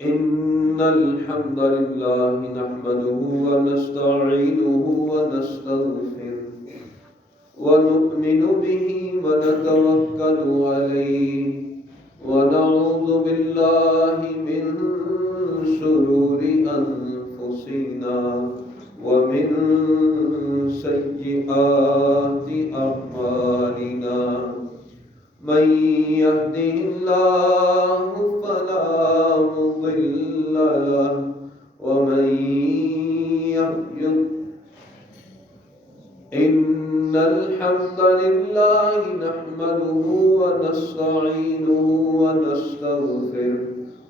إن الحمد لله نحمده ونستعينه ونستغفره ونؤمن به ونتوكل عليه ونعوذ بالله من شرور أنفسنا ومن سيئات أعمالنا من يهده الله فلا مضل له ومن يضلل إن الحمد لله نحمده ونستعينه ونستغفره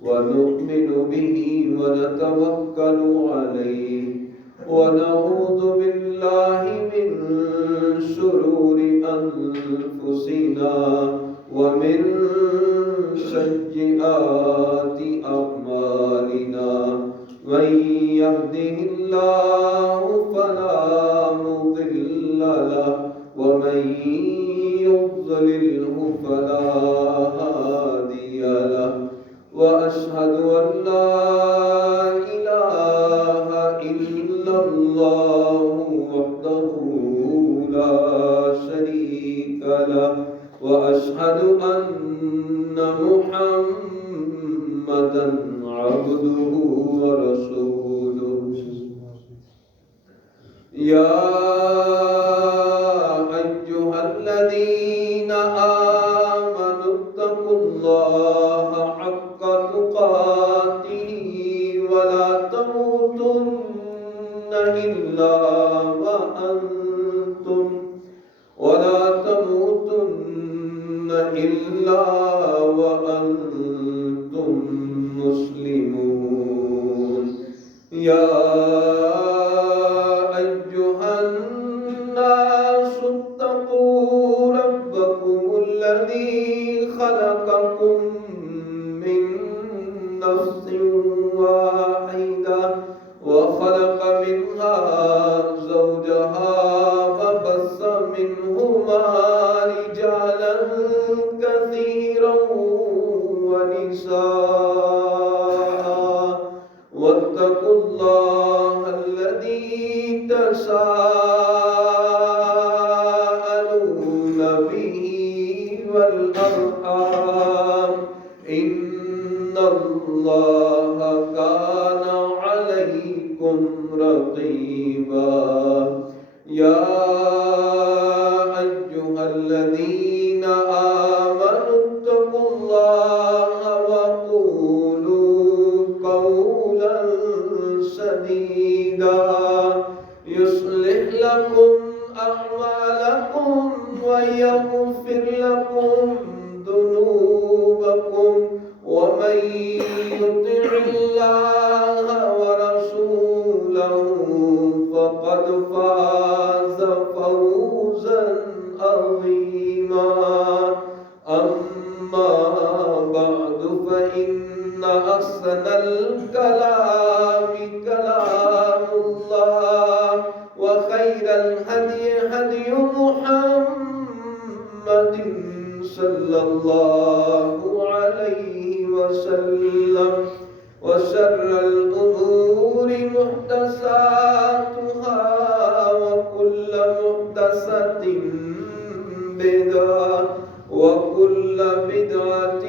ونؤمن به ونتوكل عليه ونعوذ بالله من شرور أنفسنا ومن سيئات أعمالنا من يهده الله فلا مضل له ومن يضلله فلا هادي له وأشهد أن لا إله إلا الله وحده لا شريك له وأشهد أن محمدا عبده ورسوله يا أيها الذين آمنوا اتقوا الله حق تقاته ولا تموتن إلا وأنتم مسلمون يا أيها الناس اتقوا ربكم الذي خلقكم من نفس واحدة وخلق منها زوجها وبث منهما رجالا كثيرا ونساء واتقوا الله الذي تساءلون به والأرحام إن الله كان عليكم رقيبا يا أيها الذين آمنوا اتقوا الله وقولوا قولا سديدا يصلح لكم أعمالكم ويغفر لكم ذنوبكم ومن يطع الله ورسوله فقد فاز فوزا عظيما أما بعد فإن أحسن الكلام كلام الله وخير الهدي هدي محمد صلى الله عليه وسلم وشر الأمور محدثاتها وكل محدثة بدعة وكل بدعة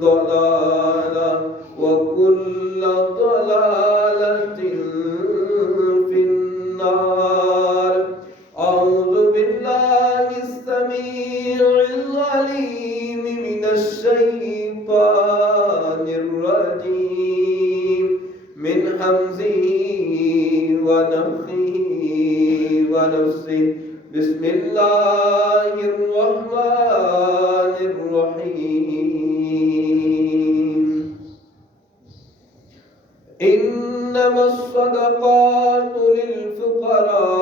ضلالة وكل ضلالة في النار أعوذ بالله السميع العليم من الشيطان الرجيم من همزه ونفخه ونفسه بسم الله الرحمن الرحيم إنما الصدقات للفقراء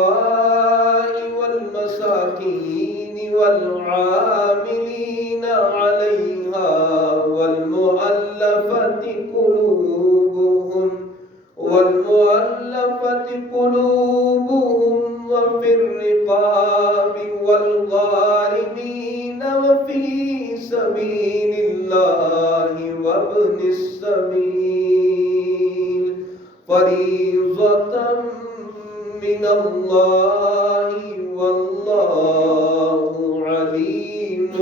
والمساكين والعاملين عليها والمؤلفة قلوبهم وفي الرقاب والغارمين وفي سبيل الله وابن السبيل فريضة من الله والله عليم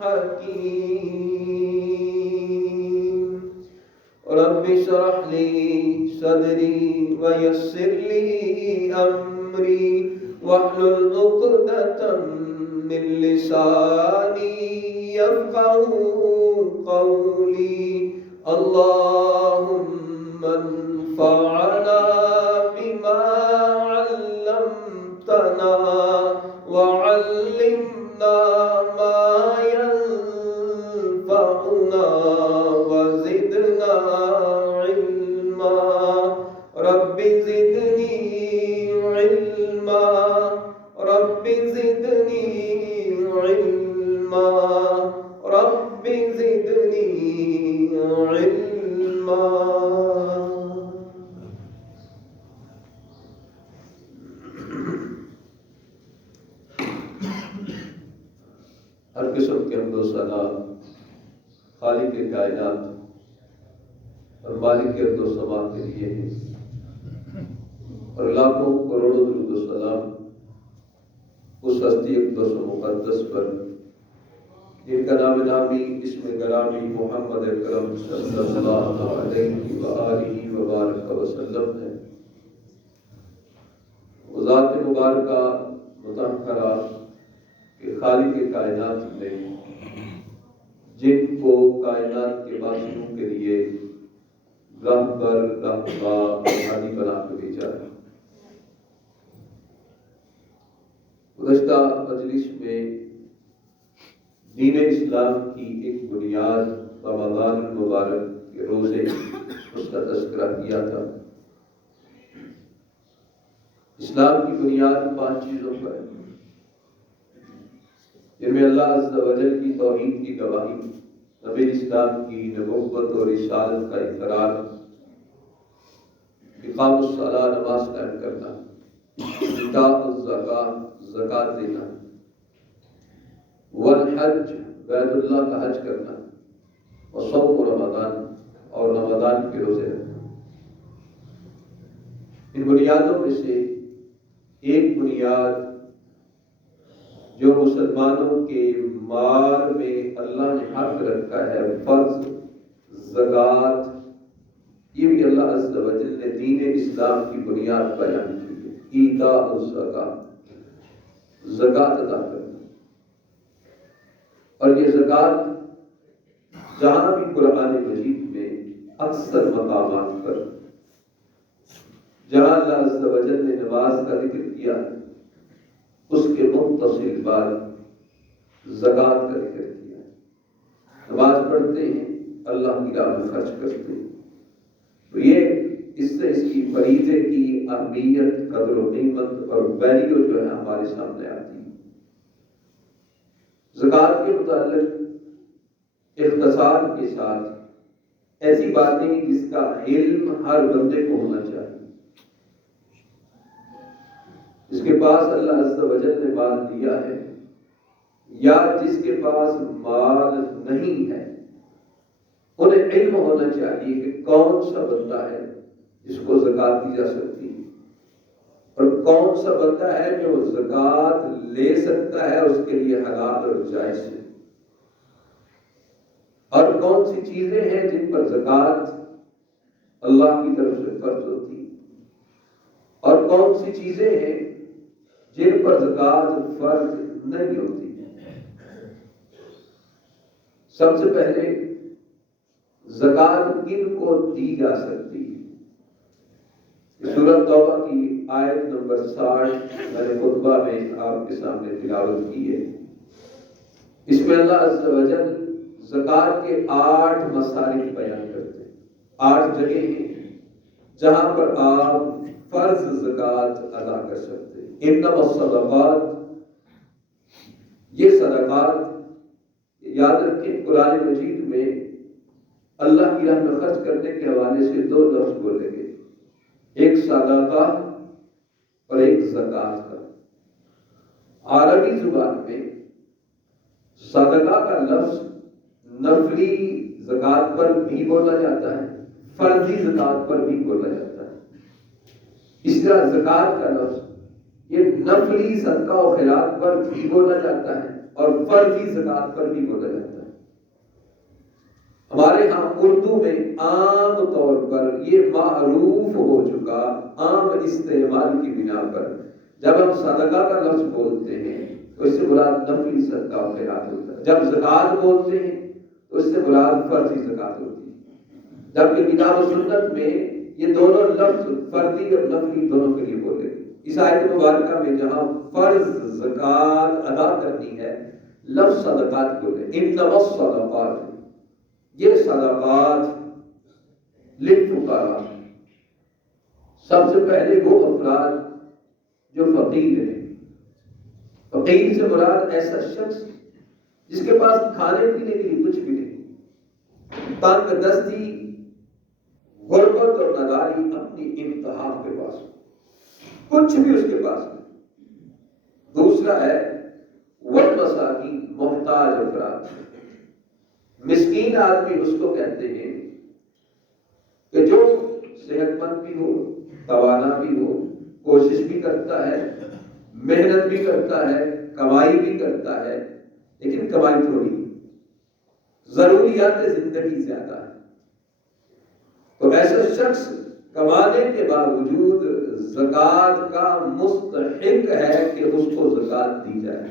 حكيم رب اشرح لي صدري ويسر لي أمري واحلل عقدة من لساني يفقهوا قولي اللهم انفعنا بما علمتنا وعلمنا ما ينفعنا وزدنا علما رب زدني علما رب زدني علما رب زدني علما. ہر قسم کے حمد و ثنا خالق کائنات اور مالک ارض و سما کے لیے ہے، اور لاکھوں کروڑوں درود و سلام اس ہستی اقدس و مقدس پر جن کا نام نامی اسم گرامی محمد اکرم صلی اللہ علیہ وآلہ وبارک وسلم ہے۔ وہ ذات مبارکہ مطہرہ کہ خالق کائنات نے جن کو کائنات کے باشندوں کے لیے رہبر رہنما ہادی بنا کے بھیجا ہے۔ گزشتہ مجلس میں دین اسلام کی ایک بنیاد رمضان المبارک کے روزے اس کا تذکرہ کیا تھا۔ اسلام کی بنیاد 5 چیزوں پر ہے، جن میں اللہ عز و جل کی توحید کی گواہی، نبی اسلام کی نبوت اور رسالت کا اقرار، اقام الصلاۃ نماز قائم کرنا، ایتاء الزکوٰۃ زکوٰۃ دینا، والحج بیت اللہ کا حج کرنا، وصوم رمضان اور رمضان کے روزے رکھنا۔ ان بنیادوں میں سے ایک بنیاد جو مسلمانوں کے مال میں اللہ نے حق رکھا ہے، فرض زکوٰۃ، یہ بھی اللہ عز و جل نے دین اسلام کی بنیاد بیان کی ہے۔ ایتاء الزکوٰۃ، زکوٰۃ ادا کرنا، اور یہ زکوٰۃ جہاں بھی قرآن مجید میں اکثر مقامات پر جہاں اللہ عز و جل نے نماز کا ذکر کیا اس کے متصل بعد زکوٰۃ کا ذکر کیا۔ نماز پڑھتے ہیں، اللہ کی راہ میں خرچ کرتے ہیں، تو یہ اس سے اس کی فریضے کی اہمیت، قدر و قیمت اور ویلیو جو ہے ہمارے سامنے آتی ہے۔ زکوٰۃ کے متعلق اختصار کے ساتھ ایسی باتیں جس کا علم ہر بندے کو ہونا چاہیے۔ جس کے پاس اللہ عز و جل نے مال دیا ہے یا جس کے پاس مال نہیں ہے، انہیں علم ہونا چاہیے کہ کون سا بندہ ہے جس کو زکوٰۃ دی جا سکتی ہے، اور کون سا بندہ ہے جو زکوٰۃ لے سکتا ہے، اس کے لیے حلال اور جائز ہے، اور کون سی چیزیں ہیں جن پر زکوٰۃ اللہ کی طرف سے فرض ہوتی ہے، اور کون سی چیزیں ہیں جن پر زکوٰۃ فرض نہیں ہوتی۔ سب سے پہلے زکوٰۃ کن کو دی جا سکتی ہے؟ سورۃ توبہ کی آیت نمبر 60 میں نے خطبہ میں آپ کے سامنے تلاوت کی ہے۔ اس میں اللہ عز و جل زکوٰۃ کے 8 مصارف بیان کرتے ہیں، 8 جگہ ہیں جہاں پر آپ فرض زکوٰۃ ادا کر سکتے ہیں۔ انما الصدقات، یہ صدقات یاد رکھیں، قرآن مجید میں اللہ کی راہ میں خرچ کرنے کے حوالے سے 2 لفظ بولے گئے، ایک صدقہ اور ایک زکوٰۃ کا۔ عربی زبان میں صدقہ کا لفظ نفلی زکات پر بھی بولا جاتا ہے، فرضی زکات پر بھی بولا جاتا ہے۔ اس طرح زکات کا لفظ یہ نفلی صدقہ و خیرات پر بھی بولا جاتا ہے اور فرضی زکات پر بھی بولا جاتا ہے۔ ہمارے ہاں اردو میں عام طور پر یہ معروف ہو چکا، عام استعمال کی بنا پر جب ہم صدقہ کا لفظ بولتے ہیں تو اس سے مراد نفلی صدقہ و خیرات ہوتا ہے، جب زکات بولتے ہیں تو اس سے مراد فرضی زکات ہوتی ہے، جبکہ کتاب و سنت میں یہ دونوں لفظ فرضی اور نفلی دونوں کے لیے بولے۔ اس آیت مبارکہ میں جہاں فرض زکات ادا کرنی ہے لفظ صدقات بولے، انما الصدقات، یہ صدقات للفقراء، سب سے پہلے وہ افراد جو فقیر ہیں۔ فقیر سے مراد ایسا شخص جس کے پاس کھانے پینے کے لیے کچھ بھی نہیں، تنگ دستی، غربت اور نداری اپنی انتہا کے پاس، کچھ بھی اس کے پاس نہیں۔ دوسرا ہے والمساکین، محتاج افراد۔ مسکین آدمی اس کو کہتے ہیں کہ جو صحت مند بھی ہو، توانا بھی ہو، کوشش بھی کرتا ہے، محنت بھی کرتا ہے، کمائی بھی کرتا ہے، لیکن کمائی تھوڑی، ضروریات زندگی زیادہ ہے۔ تو ایسا شخص کمانے کے باوجود زکوٰۃ کا مستحق ہے کہ اس کو زکوٰۃ دی جائے۔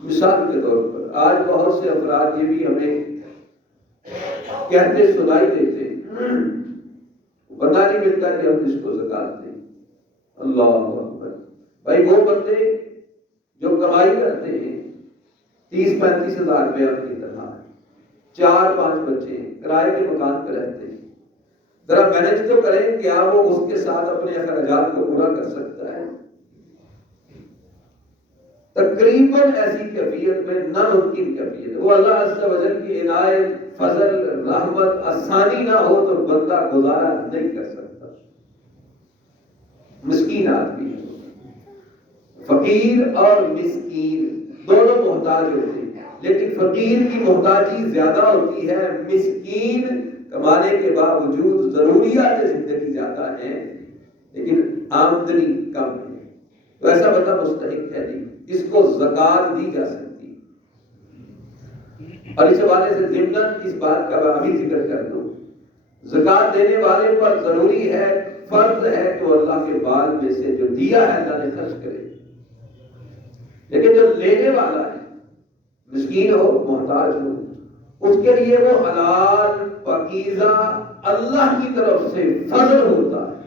مثال کے طور پر آج بہت سے افراد یہ بھی ہمیں کہتے سنائی دیتے، پتہ نہیں ملتا کہ ہم اس کو زکوٰۃ دیں۔ اللہ اکبر! بھائی وہ بندے جو کمائی کرتے ہیں 30-35 ہزار روپے اپنی تنخواہ، 4-5 بچے کرائے کے مکان پہ رہتے ہیں، ذرا مینج تو کریں کیا وہ اس کے ساتھ اپنے اخراجات کو پورا کر سکتا ہے؟ تقریباً ایسی کیفیت میں ناممکن کیفیت ہے۔ وہ اللہ عز و جل کی عنایت، فضل، رحمت آسانی نہ ہو تو بندہ گزارا نہیں کر سکتا۔ مسکین آدمی، فقیر اور مسکین دونوں محتاج ہوتے ہیں، لیکن فقیر کی محتاجی زیادہ ہوتی ہے، مسکین کمانے کے باوجود ضروریات زندگی زیادہ ہیں لیکن آمدنی کم ہے، تو ایسا بندہ مستحق ہے نہیں، اس کو زکوٰۃ دی جا سکتی۔ اور اس حوالے سے ضمناً اس بات کا ابھی ذکر کر دوں، زکوٰۃ دینے والے پر ضروری ہے، فرض ہے کہ وہ اللہ کے مال میں سے جو دیا ہے اللہ نے خرچ کرے، لیکن جو لینے والا ہے مسکین ہو، محتاج ہو، اس کے لیے وہ حلال پاکیزہ اللہ کی طرف سے فضل ہوتا ہے،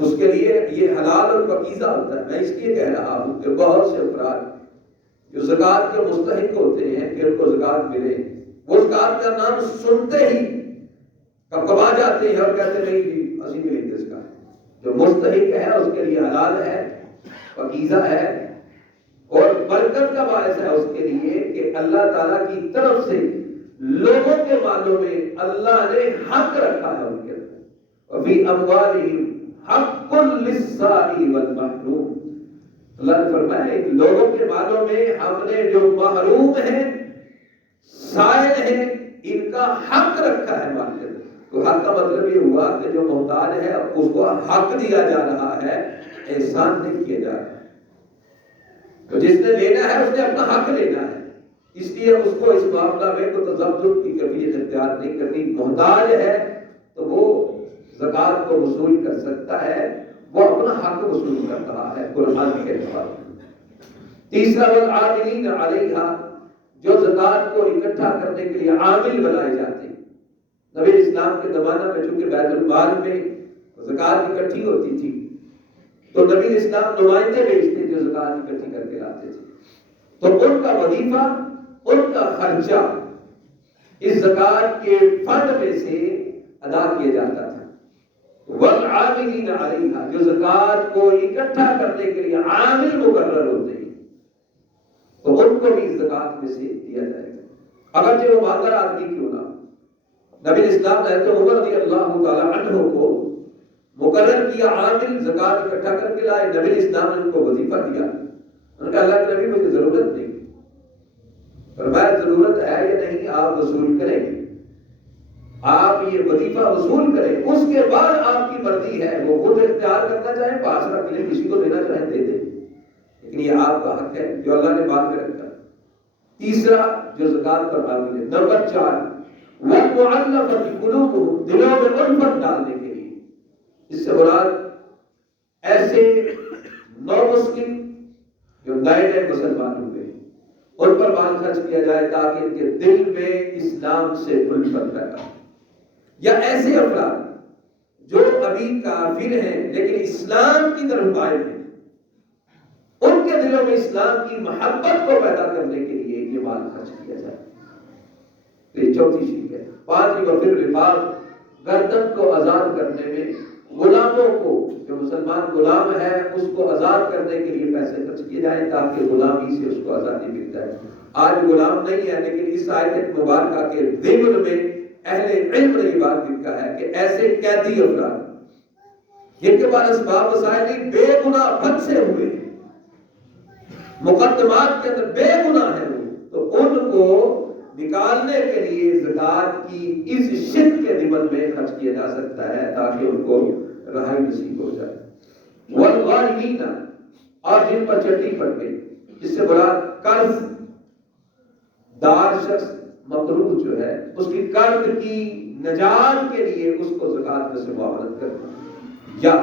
اس کے لیے یہ حلال اور پاکیزہ ہوتا ہے۔ میں اس لیے کہہ رہا ہوں کہ بہت سے افراد جو زکوٰۃ کے مستحق ہوتے ہیں کہ ان کو زکوٰۃ ملے، وہ زکوٰۃ کا نام سنتے ہی کبکبا جاتے ہیں اور کہتے نہیں جی اسی ملے گی زکوٰۃ۔ جو مستحق ہے اس کے لیے حلال ہے، پاکیزہ ہے اور برکت کا باعث ہے اس کے لیے کہ اللہ تعالیٰ کی طرف سے لوگوں کے مالوں میں اللہ نے حق رکھا ہے ان کے اندر، وفی اموالہم حق للسائل والمحروم۔ اللہ نے فرمایا لوگوں کے مالوں میں ہم نے جو محروم ہیں، سائل ہیں، ان کا حق رکھا ہے مال کے اندر۔ تو حق کا مطلب یہ ہوا کہ جو محتاج ہے اس کو حق دیا جا رہا ہے، احسان نہیں کیا جا رہا ہے۔ تو جس نے لینا ہے اس نے اپنا حق لینا ہے، اس لیے اس کو اس معاملہ میں کوئی تذبذب کی کیفیت اختیار نہیں کرنی۔ محتاج ہے تو وہ زکوٰۃ کو وصول کر سکتا ہے، وہ اپنا حق وصول کر رہا ہے قرآن کے اعتبار سے۔ تیسرا والعاملین علیہا، جو زکوٰۃ کو اکٹھا کرنے کے لیے عامل بنائے جاتے ہیں۔ نبی اسلام کے زمانہ میں چونکہ بیت المال میں زکوٰۃ اکٹھی ہوتی تھی تو نبی اسلام نمائندے بھیجتے جو زکوٰۃ اکٹھی کر کے لاتے تھے، تو ان کا وظیفہ، ان کا خرچہ اس زکوٰۃ کے فنڈ میں سے ادا کیا جاتا تھا۔ والعاملین علیہا، جو زکوٰۃ کو اکٹھا کرنے کے لیے عامل مقرر ہوتے ہیں تو ان کو بھی زکوٰۃ میں سے دیا جائے گا، اگرچہ وہ مالدار آدمی کیوں نہ۔ نبی اسلام حضرت عمر رضی اللہ تعالی عنہ کو مقرر کیا عامل، زکوٰۃ اکٹھا کر کے لائے، نبی اسلام نے ان کو وظیفہ دیا، انہوں نے کہا اللہ کے نبی مجھے ضرورت نہیں، فرمایا ضرورت ہے یا نہیں آپ وصول کریں گے، آپ یہ وظیفہ وصول کریں، اس کے بعد آپ کی مرضی ہے، وہ خود اختیار کرنا چاہیں پاس رکھ لیں، کسی کو دینا چاہیں دے دیں، لیکن یہ آپ کا حق ہے جو اللہ نے باندھ کے رکھا۔ تیسرا جو زکات پر حاوی ہے، نمبر 4 وَالْمُعَلَّفَةِ قُلُوبُهُمْ، دلوں میں الفت ڈالنے کے لیے، اس سے مراد ایسے نو مسلم جو نئے نئے مسلمان ہوئے ان پر مال خرچ کیا جائے تاکہ ان کے دل میں اسلام سے الفت پیدا ہو، یا ایسے افراد جو ابھی کافر ہیں لیکن اسلام کی طرف مائل ہیں، ان کے دلوں میں اسلام کی محبت کو پیدا کرنے کے لیے یہ مال خرچ کیا جائے۔ یہ چوتھی چیز ہے۔ پانچویں وفر رقاب، گردن کو آزاد کرنے میں، غلاموں کو، جو مسلمان غلام ہے اس کو آزاد کرنے کے لیے پیسے خرچ کیے جائیں تاکہ غلامی سے اس کو آزادی مل جائے۔ آج غلام نہیں ہے لیکن اس آیت مبارکہ کے ضمن میں اہل علم نے یہ بات لکھا ہے کہ ایسے قیدی افراد جن کے پاس اسباب وسائل بے گناہ پھنسے ہوئے مقدمات کے اندر بے گناہ ہے وہ، تو ان کو نکالنے کے لیے زکات کی اس شق کے ضمن میں خرچ کیا جا سکتا ہے تاکہ ان کو رہائی نصیب ہو جائے۔ والغارمین، اور جن پر چٹی پڑ گئی، اس سے مراد قرض دار شخص مقروض جو ہے اس کی قرض کی نجات کے لیے اس کو زکات میں سے معاونت کرنا، یا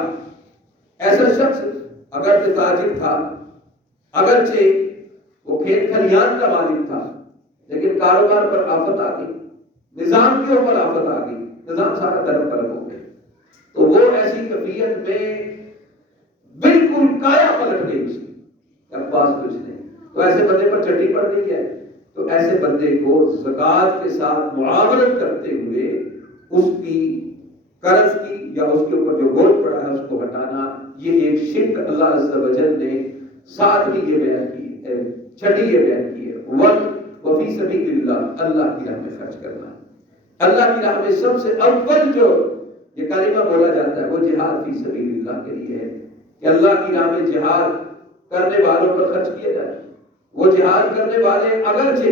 ایسا شخص اگر تاجر تھا، اگرچہ وہ کھیت کھلیان کا مالک تھا لیکن کاروبار پر آفت آ گئی، نظام کے اوپر آفت آ گئی، نظام سارا طرف طرف ہو گیا، تو وہ ایسی کیفیت میں بالکل کایا پلٹ گئی اس کی، اب پاس کچھ نہیں، تو ایسے بندے پر چٹی پڑ گئی ہے، تو ایسے بندے کو زکات کے ساتھ معاونت کرتے ہوئے اس کی قرض کی یا اس کے اوپر جو بوجھ پڑا ہے اس کو ہٹانا، یہ ایک شرک اللہ عز و جل نے ساتھ بھی یہ بیان کی ہے، چھٹی یہ بیان کی ہے۔ وفی سبیل اللہ، اللہ کی راہ میں خرچ کرنا، اللہ کی راہ میں سب سے اول جو یہ کلمہ بولا جاتا ہے وہ جہاد فی سبیل اللہ کے لیے ہے کہ اللہ کی راہ میں جہاد کرنے والوں پر خرچ کیا جائے۔ وہ جہاد کرنے والے اگرچہ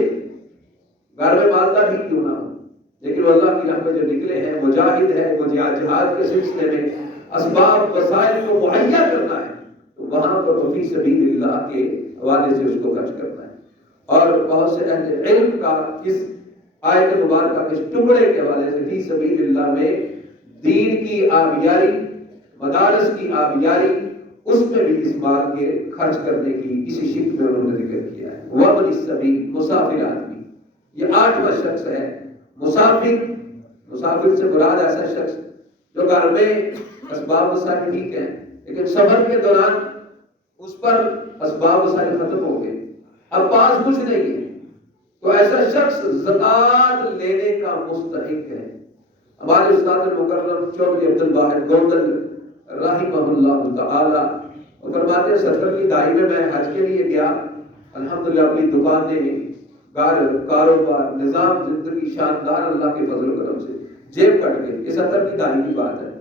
گھر میں مالدار ہی کیوں نہ ہو لیکن وہ اللہ کی راہ میں جو نکلے ہیں مجاہد ہے، وہ جہاد کے سلسلے میں اسباب وسائل کو مہیا کرنا ہے، تو وہاں پر فی سبیل اللہ کے حوالے سے اس کو خرچ کرنا ہے۔ اور بہت سے اہل علم کا اس آیت مبارکہ کے ٹکڑے کے حوالے سے فی سبیل اللہ میں دین کی آبیاری، مدارس کی آبیاری، اس میں بھی اس مال کے خرچ کرنے کی اسی شک میں انہوں نے ذکر کیا ہے۔ وابن السبیل، مسافر آدمی، یہ 8واں شخص ہے۔ مسافر سے مراد ایسا شخص جو گھر میں اسباب وسائل ٹھیک ہیں لیکن سفر کے دوران اس پر اسباب وسائل ختم ہو گئے، اب پاس کچھ نہیں ہے، تو ایسا شخص زکات لینے کا مستحق ہے۔ ہمارے استاد مکرم چودھری عبد الواحد گوندل رحمہ اللہ تعالی وہ فرماتے ہیں 70 کی دہائی میں حج کے لیے گیا، الحمدللہ اپنی دکانیں، کاروبار، نظام زندگی شاندار اللہ کے فضل و کرم سے، جیب کٹ گئی، یہ 70 کی دہائی کی بات ہے،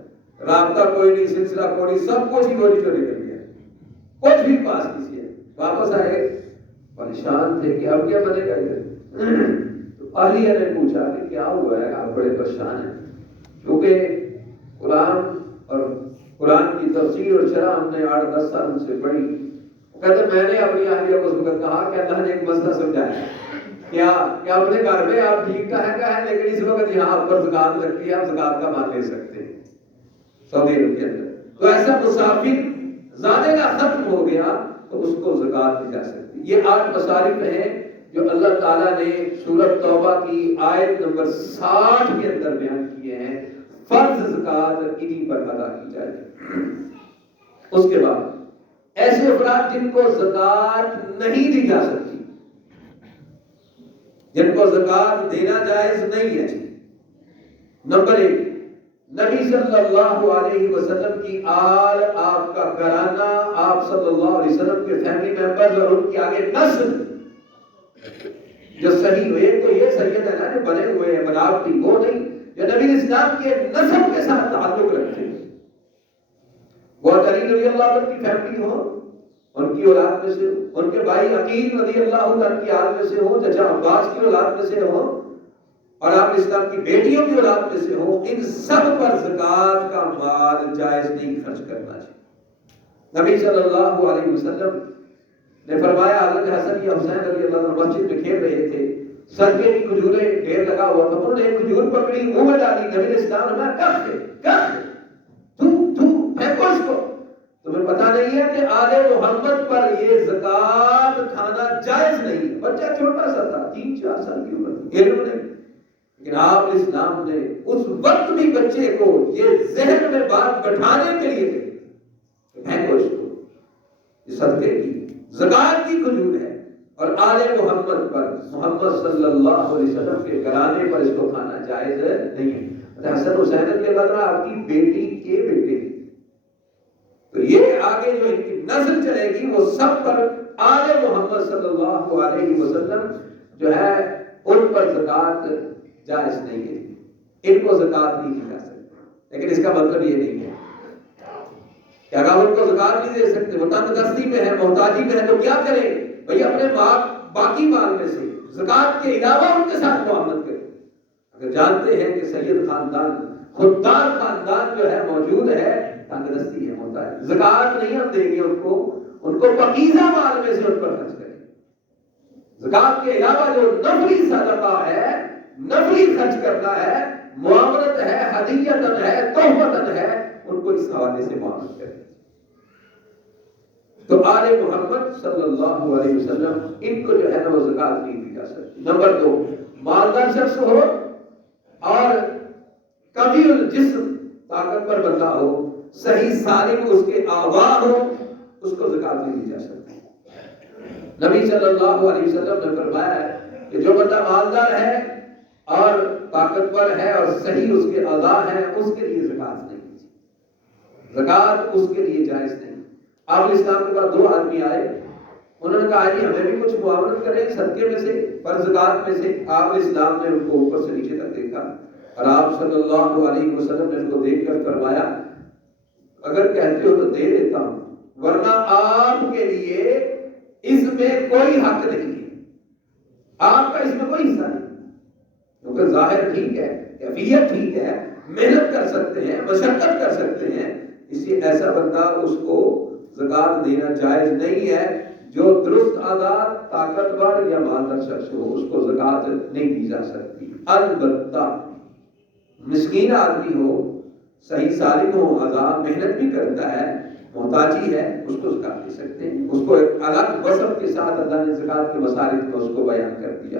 رابطہ کوئی نہیں، سلسلہ کوئی نہیں، سب کچھ ہی گولی چوری کر گیا، کچھ بھی پاس نہیں ہے، واپس آئے پریشان تھے کہ اب کیا بنے گا یہ؟ تو اہلیہ نے پوچھا کہ کیا ہوا ہے، آپ بڑے پریشان ہیں، کیونکہ قرآن کی تفسیر اور شرح ہم نے 8-10 سال سے پڑھی، کہتے میں نے اپنی اہلیہ کو اس وقت کہا کہ اللہ نے ایک مسئلہ سمجھایا کہ اپنے گھر میں آپ ٹھیک کا ہے لیکن اس وقت یہاں آپ پر زکات لگتی ہے، آپ زکات کا مال لے سکتے ہیں سعودی عرب کے اندر، تو ایسا مسافر زیادہ کا ختم ہو گیا تو اس کو زکات دی جا سکتی۔ یہ 8 مصارف ہیں جو اللہ تعالیٰ نے سورۃ توبہ کی آیت نمبر 60 کے اندر بیان کیے ہیں، فرض زکات انہی پر ادا کی جائے۔ اس کے بعد ایسے افراد جن کو زکات نہیں دی جا سکتی، جن کو زکات دینا جائز نہیں ہے، نمبر 1 نبی صلی اللہ علیہ وسلم کی آل، آپ کا گھرانہ، آپ صلی اللہ علیہ وسلم کے فیملی ممبرز اور ان کی آگے نسل جو صحیح ہوئے، تو یہ سید ہے نا جو بنے ہوئے ہیں ملاوٹی، وہ نہیں، جو نبی اسلام کے نسب کے ساتھ تعلق رکھتے ہیں، وہ علی رضی اللہ عنہ کی فیملی ہو ان کی اولاد میں سے ہو، ان کے بھائی عقیل رضی اللہ عنہ کی آل میں سے ہو، چچا عباس کی اولاد میں سے ہو، اور آپ اسلام کی بیٹیوں کی اولاد میں سے ہو، ان سب پر زکوٰۃ کا مال جائز نہیں خرچ کرنا چاہیے۔ نبی صلی اللہ علیہ وسلم نے فرمایا، حضرت حسن یا حسین رضی اللہ عنہ مسجد میں کھیل رہے تھے، صدقے کی کھجوریں ڈھیر لگا ہوا تھا، انہوں نے ایک کھجور پکڑی، منہ میں ڈالی، نبی اسلام نے کہا کف پھینکو اس کو، تمہیں پتا نہیں ہے کہ آل محمد پر یہ زکوٰۃ کھانا جائز نہیں ہے۔ بچہ چھوٹا سا تھا، 3-4 سال کی عمر تھی، علم نہیں، لیکن آپ اسلام نے اس وقت بھی بچے کو یہ ذہن میں بات بٹھانے کے لیے پھینکو اس کو، یہ صدقے کی زکوٰۃ کی کھجور ہے، اور آل محمد پر، محمد صلی اللہ علیہ وسلم کے گھرانے پر اس کو کھانا جائز نہیں ہے۔ حسن حسین رضی اللہ عنہ آپ کی بیٹی کے بیٹے، تو یہ آگے جو ان کی نسل چلے گی وہ سب پر آل محمد صلی اللہ علیہ وسلم جو ہے ان پر زکوٰۃ جائز نہیں ہے، ان کو زکوٰۃ نہیں دی جا سکتی۔ لیکن اس کا مطلب یہ نہیں ہے کہ اگر ان کو زکوٰۃ نہیں دے سکتے، وہ تنگ دستی میں ہے، محتاجی میں ہے، تو کیا کریں بھئی؟ اپنے باقی مال میں سے زکوٰۃ کے علاوہ ان کے ساتھ معاملت کریں۔ اگر جانتے ہیں کہ سید خاندان، خوددار خاندان جو ہے موجود ہے، تنگ دستی ہے، محتاج، زکوٰۃ نہیں ہم دیں گے ان کو پاکیزہ مال میں سے ان پر خرچ کریں۔ زکوٰۃ کے علاوہ جو نفلی صدقہ ہے، نفلی خرچ کرنا ہے، معاونت ہے، ہدیتن ہے، تحفتن ہے، ان کو اس حوالے سے معاملت کریں۔ تو آل محمد صلی اللہ علیہ وسلم ان کو جو ہے نا وہ زکوٰۃ نہیں دی جا سکتی۔ نمبر 2، مالدار شخص ہو اور قوی الجسم، طاقتور بندہ ہو، صحیح سالم اس کے اعضاء ہو، اس کو زکوٰۃ نہیں دی جا سکتی۔ نبی صلی اللہ علیہ وسلم نے فرمایا ہے کہ جو بندہ مالدار ہے اور طاقتور ہے اور صحیح اس کے اعضاء ہیں، اس کے لیے زکوٰۃ نہیں دی، زکوٰۃ اس کے لیے جائز نہیں۔ آپ اسلام کے بعد 2 آدمی آئے، انہوں نے کہا جی ہمیں بھی کچھ معاونت کریں صدقے میں سے، پر زکوٰۃ میں سے۔ آپ اسلام نے ان کو اوپر سے نیچے تک دیکھا، اور آپ صلی اللہ علیہ وسلم نے ان کو دیکھ کر فرمایا، اگر کہتے ہو تو دے دیتا ہوں، ورنہ آپ کے لیے اس میں کوئی حق نہیں ہے، آپ کا اس میں کوئی حصہ نہیں، کیونکہ ظاہر ٹھیک ہے، کیفیت ٹھیک ہے، محنت کر سکتے ہیں، مشقت کر سکتے ہیں، اس لیے ایسا بندہ اس کو زکوٰۃ دینا جائز نہیں ہے۔ جو درست آزاد، طاقتور یا مالدار شخص ہو، اس کو زکوٰۃ نہیں دی جا سکتی۔ البتہ مسکین آدمی ہو، صحیح سالم ہو، آزاد، محنت بھی کرتا ہے، محتاجی ہے، اس کو زکوٰۃ دے سکتے ہیں۔ اس کو ایک الگ وصف کے ساتھ اللہ نے زکوٰۃ کے مصارف میں اس کو بیان کر دیا۔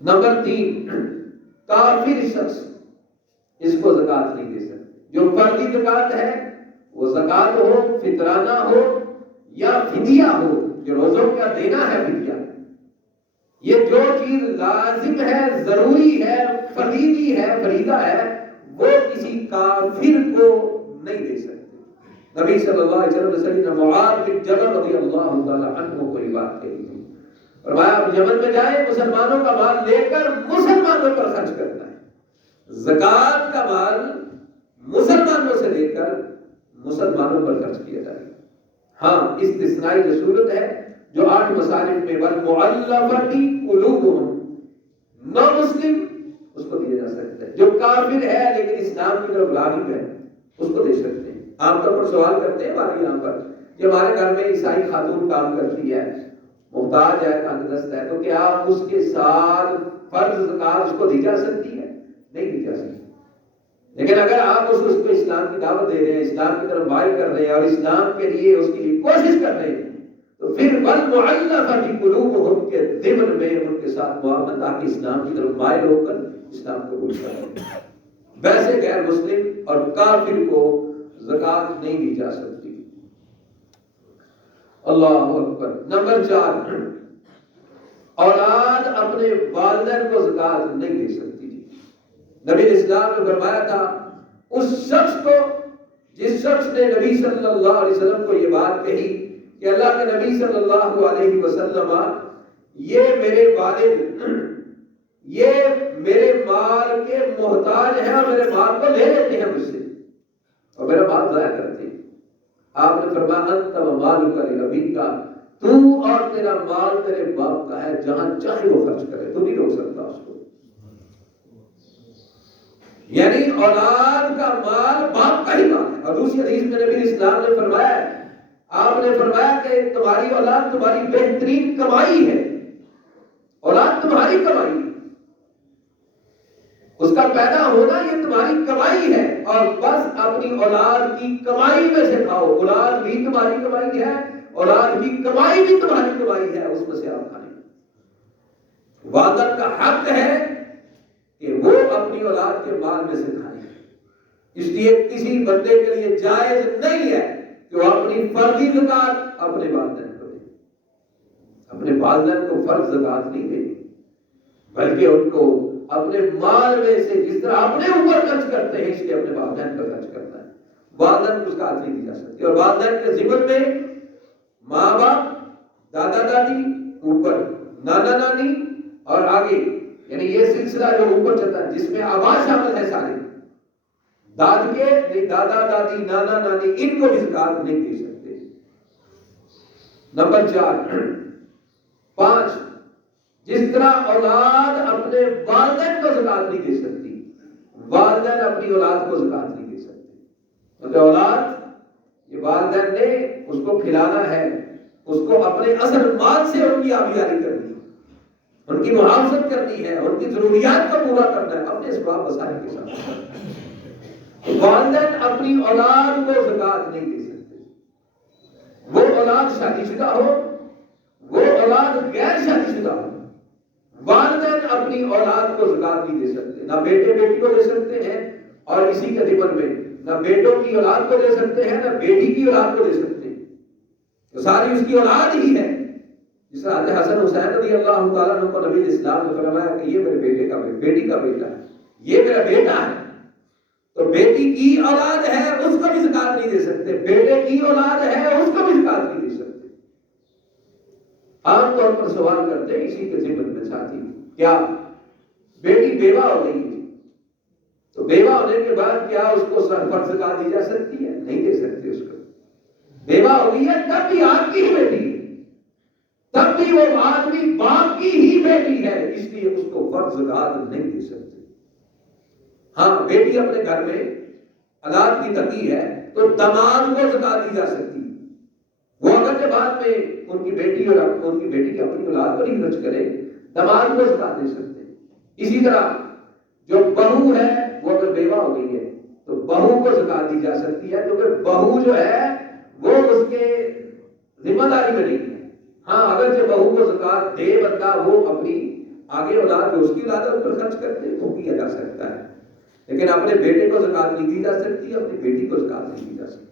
نمبر 3، کافر شخص، اس کو زکوٰۃ نہیں دے سکتے۔ جو فردی زکوٰۃ ہے وہ زکوٰۃ ہو، فطرانہ ہو یا فدیہ ہو، جو روزوں کا دینا ہے فدیہ، یہ جو چیز لازم ہے، ضروری ہے، فریضی ہے، فریضہ ہے، وہ کسی کافر کو نہیں دے سکتے۔ نبی صلی اللہ علیہ وسلم نے معاذ بن جبل رضی اللہ تعالی عنہ کو یہ بات کہی تھی، فرمایا آپ یمن میں جائیں، مسلمانوں کا مال لے کر مسلمانوں پر خرچ کرنا ہے۔ زکوٰۃ کا مال مسلمانوں سے لے کر مسلمانوں پر خرچ کیا جائے گا۔ ہاں استثنائی جو صورت ہے، جو 8 مصارف میں والمعلقۃ قلوبہم، نو مسلم، اس کو دیا جا سکتا ہے۔ جو کافر ہے لیکن اسلام کی طرف راغب ہے، اس کو دے سکتے ہیں۔ عام طور پر سوال کرتے ہیں ہمارے یہاں پر، جب ہمارے گھر میں عیسائی خاتون کام کرتی ہے، محتاج ہے، تنگ دست ہے، تو کیا اس کے ساتھ فرض زکوٰۃ اس کو دی جا سکتی ہے؟ نہیں دی جا سکتی۔ لیکن اگر آپ اس کو اسلام کی دعوت دے رہے ہیں، اسلام کی طرف مائل کر رہے ہیں، اور اسلام کے لیے اس کی کوشش کر رہے ہیں، تو پھر والمعلقۃ قلوبہم کے ضمن میں ان کے ساتھ معاملہ، تاکہ اسلام کی طرف مائل ہو کر اسلام قبول کریں۔ ویسے غیر مسلم اور کافر کو زکوٰۃ نہیں دی جا سکتی۔ اللہ اکبر۔ نمبر 4، اولاد اپنے والدین کو زکوٰۃ نہیں دے سکتی۔ نبی اسلام نے فرمایا تھا اس شخص کو، جس شخص نے نبی صلی اللہ علیہ وسلم کو یہ بات کہی کہ اللہ کے نبی صلی اللہ علیہ وسلم، یہ میرے والد، یہ میرے مال کے محتاج ہیں اور میرے مال کو لے لیتے ہیں مجھ سے اور میرا مال ضائع کرتے ہیں۔ آپ نے فرمایا انت و مالک لابیک، تو اور تیرا مال تیرے باپ کا ہے، جہاں چاہے وہ خرچ کرے، تو نہیں روک سکتا اس کو۔ یعنی اولاد کا مال باپ کا ہی مال ہے۔ اور دوسری حدیث میں نبی اسلام نے فرمایا، آپ نے فرمایا کہ تمہاری اولاد تمہاری بہترین کمائی ہے، اولاد تمہاری کمائی ہے، اس کا پیدا ہونا یہ تمہاری کمائی ہے، اور بس اپنی اولاد کی کمائی میں سے کھاؤ۔ اولاد بھی تمہاری کمائی ہے، اولاد کی کمائی بھی تمہاری کمائی ہے، اس میں سے آپ کھائیں۔ والدہ کا حق ہے کہ وہ اپنی اولاد کے مال میں سے کھائیں۔ اس لیے کسی بندے کے لیے جائز نہیں ہے کہ وہ اپنی فرضی زکات اپنے والدین کو دے، اپنے والدین کو فرض زکات نہیں دے، بلکہ ان کو اپنے مال میں سے جس طرح اپنے اوپر خرچ کرتے ہیں اس لیے اپنے والدین پر خرچ کرتا ہے۔ والدین کو زکات نہیں دی جا سکتی، اور والدین کے ذمن میں ماں باپ، دادا دادی، اوپر نانا نانی اور آگے، یعنی یہ سلسلہ جو اوپر چلتا ہے جس میں آبا شامل ہے، سارے داد کے نہیں، دادا دادی نانا نانی، ان کو بھی زکات نہیں دے سکتے۔ نمبر 5، جس طرح اولاد اپنے والدین کو زکات نہیں دے سکتی، والدین اپنی اولاد کو زکات نہیں دے سکتے۔ مطلب اولاد یہ والدین نے اس کو کھلانا ہے، اس کو اپنے اصل مال سے ان کی آبیاری کرنی ہے، ان کی محافظت کرنی ہے، ان کی ضروریات کو پورا کرنا ہے اپنے اسباب وسائل کے ساتھ۔ والدین اپنی اولاد کو زکات نہیں دے سکتے، وہ اولاد شادی شدہ ہو، وہ اولاد غیر شادی شدہ ہو، والدین اپنی اولاد کو زکات نہیں دے سکتے۔ نہ بیٹے بیٹی کو دے سکتے ہیں، اور اسی کے ذمن میں نہ بیٹوں کی اولاد کو دے سکتے ہیں، نہ بیٹی کی اولاد کو دے سکتے ہیں، تو ساری اس کی اولاد ہی ہے۔ جس طرح حسن حسین رضی اللہ تعالیٰ عنہ کو نبی اسلام نے فرمایا کہ یہ میرے بیٹے کا بیٹی کا بیٹا ہے، یہ میرا بیٹا ہے، تو بیٹی کی اولاد ہے اس کو بھی زکات نہیں دے سکتے، بیٹے کی اولاد ہے اس کو بھی زکات نہیں دے سکتے۔ عام طور پر سوال کرتے ہیں اسی کے ذمن میں ساتھی، کیا بیٹی بیوہ ہو گئی ہے تو بیوہ ہونے کے بعد کیا اس کو فرض زکات دی جا سکتی ہے؟ نہیں دے سکتے اس کو۔ بیوہ ہو گئی ہے تب بھی آپ کی ہی بیٹی ہے، تب بھی وہ آدمی باپ کی ہی بیٹی ہے، اس لیے اس کو فرض زکات نہیں دے سکتے۔ ہاں بیٹی اپنے گھر میں اولاد کی تکی ہے تو داماد کو زکات دی جا سکتی ہے، وہ اگر کے بعد میں ان کی بیٹی اور ان کی بیٹی کی اپنی اولاد پر ہی خرچ کرے، داماد کو زکات دے سکتے ہیں۔ اسی طرح جو بہو ہے وہ اگر بیوہ ہو گئی ہے تو بہو کو زکات دی جا سکتی ہے، کیونکہ بہو جو ہے وہ اس کے ذمہ داری میں نہیں ہے۔ ہاں اگر جو بہو کو زکات دے بندہ، وہ اپنی آگے اولاد جو اس کی اولاد ہے اس پر خرچ کرتے تو کیا جا سکتا ہے، لیکن اپنے بیٹے کو زکات نہیں دی جا سکتی، اپنی بیٹی کو زکات نہیں دی جا سکتی۔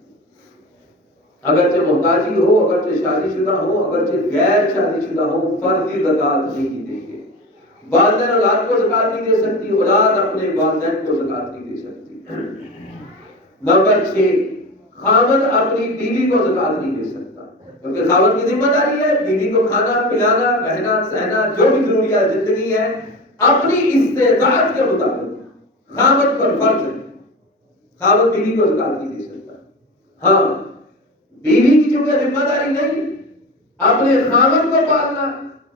اگرچہ محتاجی ہو، اگرچہ شادی شدہ ہو، اگرچہ غیر شادی شدہ ہو، فرضی زکات نہیں دی دیں گے۔ والدین اولاد کو زکات نہیں دے سکتی، اولاد اپنے والدین کو زکات نہیں دے سکتی۔ نمبر 6، خاوند اپنی بیوی کو زکات نہیں دے سکتا، کیونکہ خاوند کی ذمہ داری ہے بیوی کو کھانا پلانا، رہنا سہنا، جو بھی ضروریات زندگی ہے اپنی استطاعت کے مطابق خاوند پر فرض ہے، خاوند بیوی کو زکات نہیں دے سکتا۔ ہاں بیوی کی چونکہ ذمہ داری نہیں اپنے خاوند کو پالنا،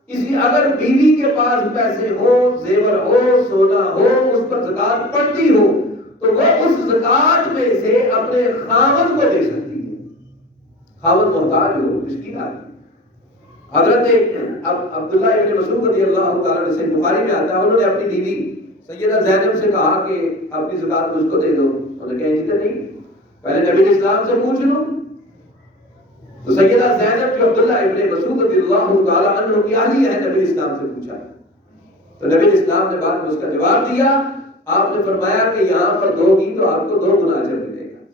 اس لیے اگر بیوی کے پاس پیسے ہو، زیور ہو، سونا ہو، اس پر زکات پڑتی ہو تو وہ اس زکات میں سے اپنے خاوند کو دے سکتی ہے۔ خاوند محتاج ہو، مسکین آدمی۔ حضرت عبداللہ ابن مسعود رضی اللہ تعالیٰ عنہ سے بخاری میں آتا ہے، انہوں نے اپنی بیوی سیدہ زینب سے کہا کہ اپنی زکات مجھ کو دے دو، انہوں نے کہا جیتے نہیں، پہلے نبی اسلام سے پوچھ لو۔ تو سیدہ زینب جو عبداللہ ابن مسعود رضی اللہ تعالیٰ عنہ کی اہلیہ ہے، نبی اسلام سے پوچھا، تو نبی اسلام نے بعد میں اس کا جواب دیا۔ آپ نے فرمایا کہ یہاں پر دو گی تو آپ کو 2 گنا اجر ملے گا۔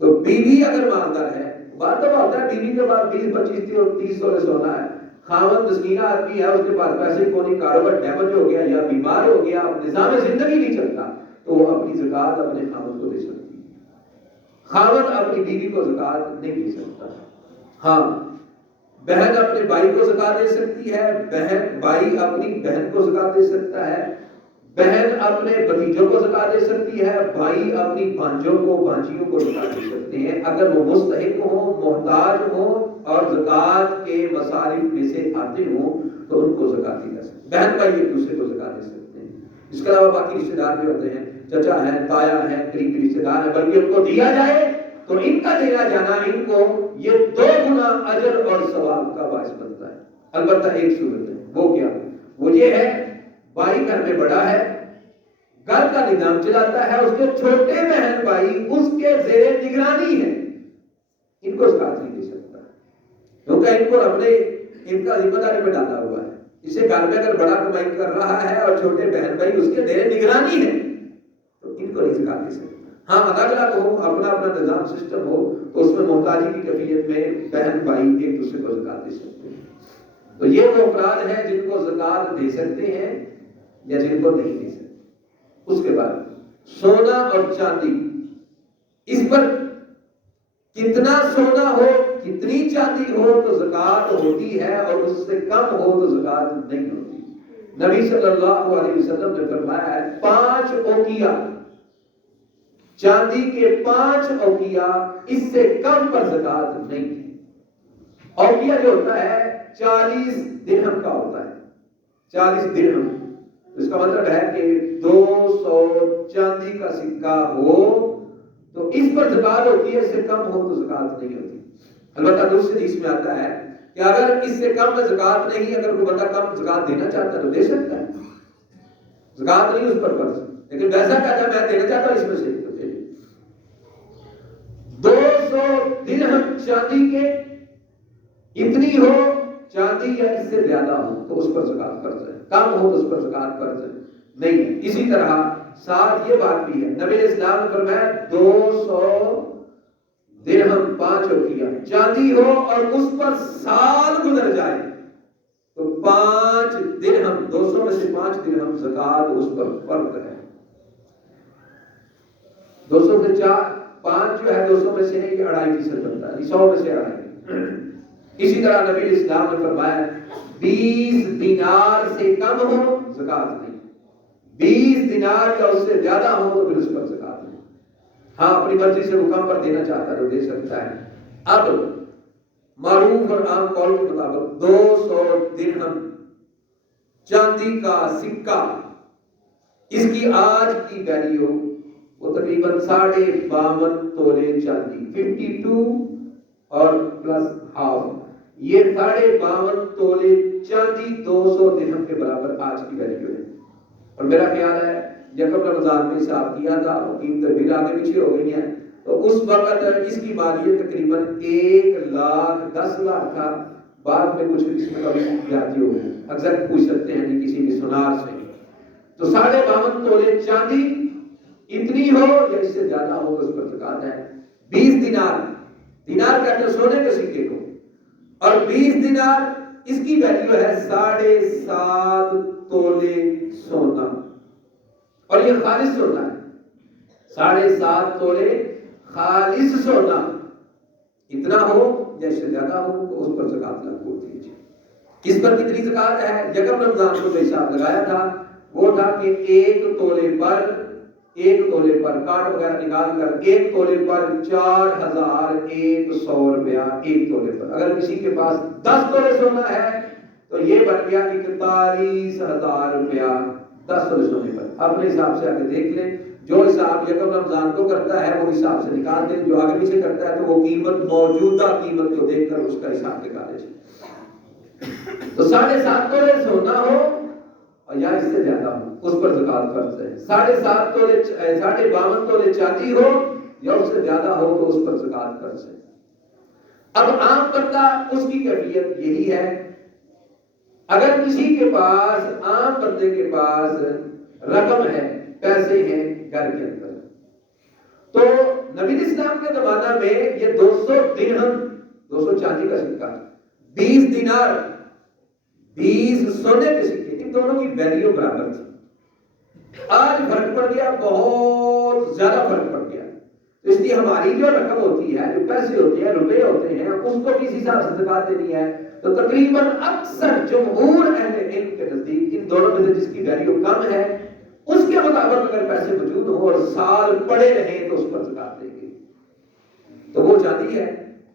تو بیوی اگر مالدار ہے، بات تو ہوتا ہے بیوی کے پاس 20 25 30 تولے سونا ہے، خاوند مسکینہ آدمی ہے، اس کے پاس پیسے کو نہیں، کاروبار ڈیمیج ہو گیا یا بیمار ہو گیا، نظام زندگی نہیں چلتا، تو وہ اپنی زکات اپنے خاوند کو دے سکتی ہے۔ خاوند اپنی بیوی کو زکات نہیں دے سکتا۔ ہاں بہن اپنے بھائی کو زکات دے سکتی ہے، بھائی اپنی بہن کو زکات دے سکتا ہے، بہن اپنے بھتیجوں کو زکات دے سکتی ہے، بھائی اپنی بھانجوں کو بھانجیوں کو زکات دے سکتے ہیں اگر وہ مستحق ہوں، محتاج ہوں اور زکات کے مصارف میں سے آتے ہوں تو ان کو زکات دی جا سکتی ہے۔ بہن بھائی ایک دوسرے کو زکات دے سکتے ہیں۔ اس کے علاوہ باقی رشتے دار بھی ہوتے ہیں، چچا ہیں، تایا ہیں، قریبی رشتے دار ہیں، بلکہ ان کو دیا جائے تو ان کا دینا جانا ان کو یہ 2 گنا اجر اور ثواب کا باعث بنتا ہے۔ البتہ ایک صورت ہے، وہ کیا؟ وہ یہ ہے بھائی گھر میں بڑا ہے، گھر کا نظام چلاتا ہے، اس کے چھوٹے بہن بھائی اس کے زیر نگرانی ہے، ان کو زکات نہیں دے سکتا کیونکہ ان کو رب نے ان کا ذمہ داری پہ ڈالا ہوا ہے۔ اسے گھر میں اگر بڑا کمائی کر رہا ہے اور چھوٹے بہن بھائی اس کے زیر نگرانی ہے تو ان کو نہیں زکات دے سکتا۔ ہاں الگ الگ ہو، اپنا اپنا نظام سسٹم ہو تو اس میں محتاجی کی کیفیت میں بہن بھائی ایک دوسرے کو زکات دے سکتے ہیں۔ تو یہ وہ افراد ہیں جن کو زکات دے سکتے ہیں یا جن کو نہیں دے سکتے۔ اس کے بعد سونا اور چاندی، اس پر کتنا سونا ہو کتنی چاندی ہو تو زکات ہوتی ہے اور اس سے کم ہو تو زکات نہیں ہوتی۔ نبی صلی اللہ علیہ وسلم نے فرمایا ہے 5 اوقیہ، چاندی کے 5 اوقیہ، اس سے کم پر زکات نہیں ہے۔ اوقیہ جو ہوتا ہے 40 درہم کا ہوتا ہے، 40 درہم، اس کا مطلب ہے کہ 200 چاندی کا سکہ ہو تو اس پر زکات ہوتی ہے، اس سے کم ہو تو زکات نہیں ہوتی۔ البتہ دوسری حدیث میں آتا ہے کہ اگر اس سے کم میں زکات نہیں، اگر کوئی بندہ کم زکات دینا چاہتا ہے تو دے سکتا ہے، زکات نہیں اس پر فرض، لیکن ویسا کہتا ہے میں دینا چاہتا ہوں اس میں سے تو دے۔ 200 درہم چاندی کے، اتنی ہو چاندی یا اس سے زیادہ ہو تو اس پر زکات فرض ہے، کم ہو تو اس پر زکات فرض نہیں ہے۔ اسی طرح ساتھ یہ بات بھی ہے، نبی اسلام نے فرمایا 200 درہم 5 اوقیہ چاندی ہو اور اس پر سال گزر جائے تو 5 درہم، 200 میں سے 5 درہم زکات اس پر فرض ہے۔ 200 سے 5 جو ہے 200 میں سے 2.5% بنتا ہے، 100 میں سے 2.5۔ اسی طرح نبی اسلام نے فرمایا 20 دینار سے کم ہو زکات نہیں، 20 دینار یا اس سے زیادہ ہو تو پھر اس پر زکات نہیں۔ ہاں اپنی مرضی سے وہ کم پر دینا چاہتا ہے تو دے سکتا ہے۔ اب معروف اور عام قول کے مطابق 200 درہم چاندی کا سکہ، اس کی آج کی ویلیو وہ تقریباً 52.5 تولے چاندی، 52 اور پلس ہاف، یہ 52.5 تولے چاندی 200 درہم کے برابر آج کی ویلیو ہے۔ اور میرا خیال ہے یکم رمضان میں حساب کیا تھا، قیمتیں بھی آگے پیچھے ہو گئی ہیں، تو اس وقت اس کی مالیت تقریباً 1,10,00,000 تھا، بعد میں کچھ اس میں کبھی زیادتی ہو گئی، اکثر پوچھ سکتے ہیں کہ کسی بھی سنار سے، تو 52.5 تولے چاندی اتنی ہو یا اس سے زیادہ ہو اس پر زکات ہے۔ 20 دینار، دینار کہتے ہیں سونے کے سکے کو، اور 20 دینار اس کی ویلیو ہے 7.5 تولے سونا، اور یہ خالص سونا ہے، 7.5 تولے خالص سونا، اتنا ہو یا اس سے زیادہ ہو تو اس پر زکات لاگو ہوتی ہے۔ کس پر کتنی زکات ہے؟ یکم رمضان کو جو حساب لگایا تھا وہ تھا کہ 1 تولے پر کاٹ وغیرہ نکال کر 1 تولے پر 4,100 روپیہ 1 تولے پر۔ اگر کسی کے پاس 10 تولے سونا ہے تو یہ بن گیا 41,000 روپیہ 10 تولے سونے پر۔ اپنے حساب سے آگے دیکھ لیں، جو حساب یکم رمضان کو کرتا ہے وہ حساب سے نکال دیں، جو آگے پیچھے کرتا ہے تو وہ قیمت موجودہ قیمت کو دیکھ کر اس کا حساب نکالے۔ تو 7.5 تولے سونا ہو یا اس سے زیادہ ہو اس پر زکات فرض ہے، 52 تولے چاندی ہو یا اس سے زیادہ ہو تو اس پر زکات فرض ہے۔ اب عام بندہ اس کی کیفیت یہی ہے، اگر کسی کے پاس، عام بندے کے پاس رقم ہے، پیسے ہیں گھر کے اندر، تو نبی اسلام کے زمانہ میں یہ 200 درہم، 200 چاندی کا سکہ، 20 دینار، 20 سونے کے سکے، ان دونوں کی ویلیو برابر تھی۔ آج فرق پڑ گیا، بہت زیادہ فرق پڑ گیا، اس لیے ہماری جو رقم ہوتی ہے، جو پیسے ہوتے ہیں، روپے ہوتے ہیں، اس کو کس حساب سے زکات دینی ہے، تو تقریباً اکثر جمہور اہل علم کے نزدیک ان دونوں میں سے جس کی ویلیو کم ہے اس مطابق اگر پیسے موجود ہوں اور سال پڑے رہیں تو اس پر زکات دیں گے. تو وہ چاندی ہے،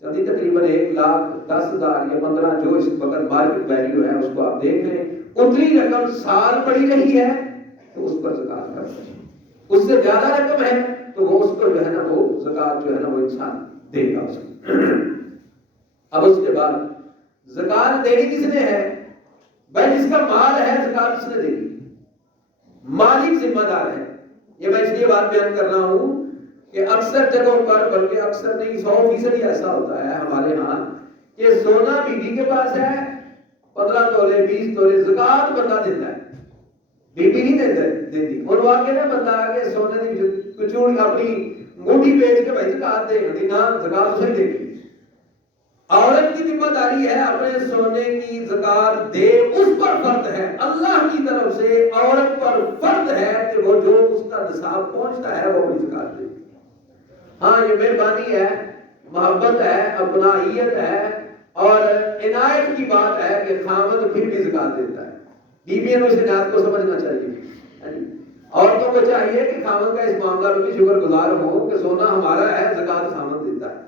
چاندی تقریباً 1,10,000 یا 15 جو اس وقت مارکیٹ ویلیو ہے اس کو آپ دیکھ لیں، اتنی رقم سال پڑی رہی ہے تو اس پر زکات کر سکتے. اس سے زیادہ رقم ہے تو وہ اس پر جو ہے نا وہ زکات جو ہے نا وہ انسان دے گا اس کو. اب اس کے بعد زکات دینی کس نے ہے؟ بھائی جس کا مال ہے زکات اس نے دینی، مالک ذمہ دار ہے. یہ میں اس لیے بات بیان کر رہا ہوں کہ اکثر جگہوں پر، بلکہ اکثر نہیں 100% ایسا ہوتا ہے ہمارے ہاں کہ سونا بیوی کے پاس ہے 15 تولے 20 تولے، زکات بندہ دیتا ہے، بیوی نہیں دیتی. اور واقع نا بندہ آگے سونے کی کچوڑی اپنی انگوٹھی بیچ کے بھائی زکات دے گی نا، زکات اسے دے گی. عورت کی ذمہ داری ہے اپنے سونے کی زکات دے، اس پر فرض ہے، اللہ کی طرف سے عورت پر فرض ہے کہ وہ جو اس کا نصاب پہنچتا ہے وہ اپنی زکات دے. ہاں یہ مہربانی ہے، محبت ہے، اپنائیت ہے اور عنایت کی بات ہے کہ خاوند پھر بھی زکات دیتا ہے. بیویوں کو اس عنایت کو سمجھنا چاہیے. عورتوں کو چاہیے کہ خاوند کا اس معاملہ میں بھی شکر گزار ہو کہ سونا ہمارا ہے، زکات خاوند دیتا ہے.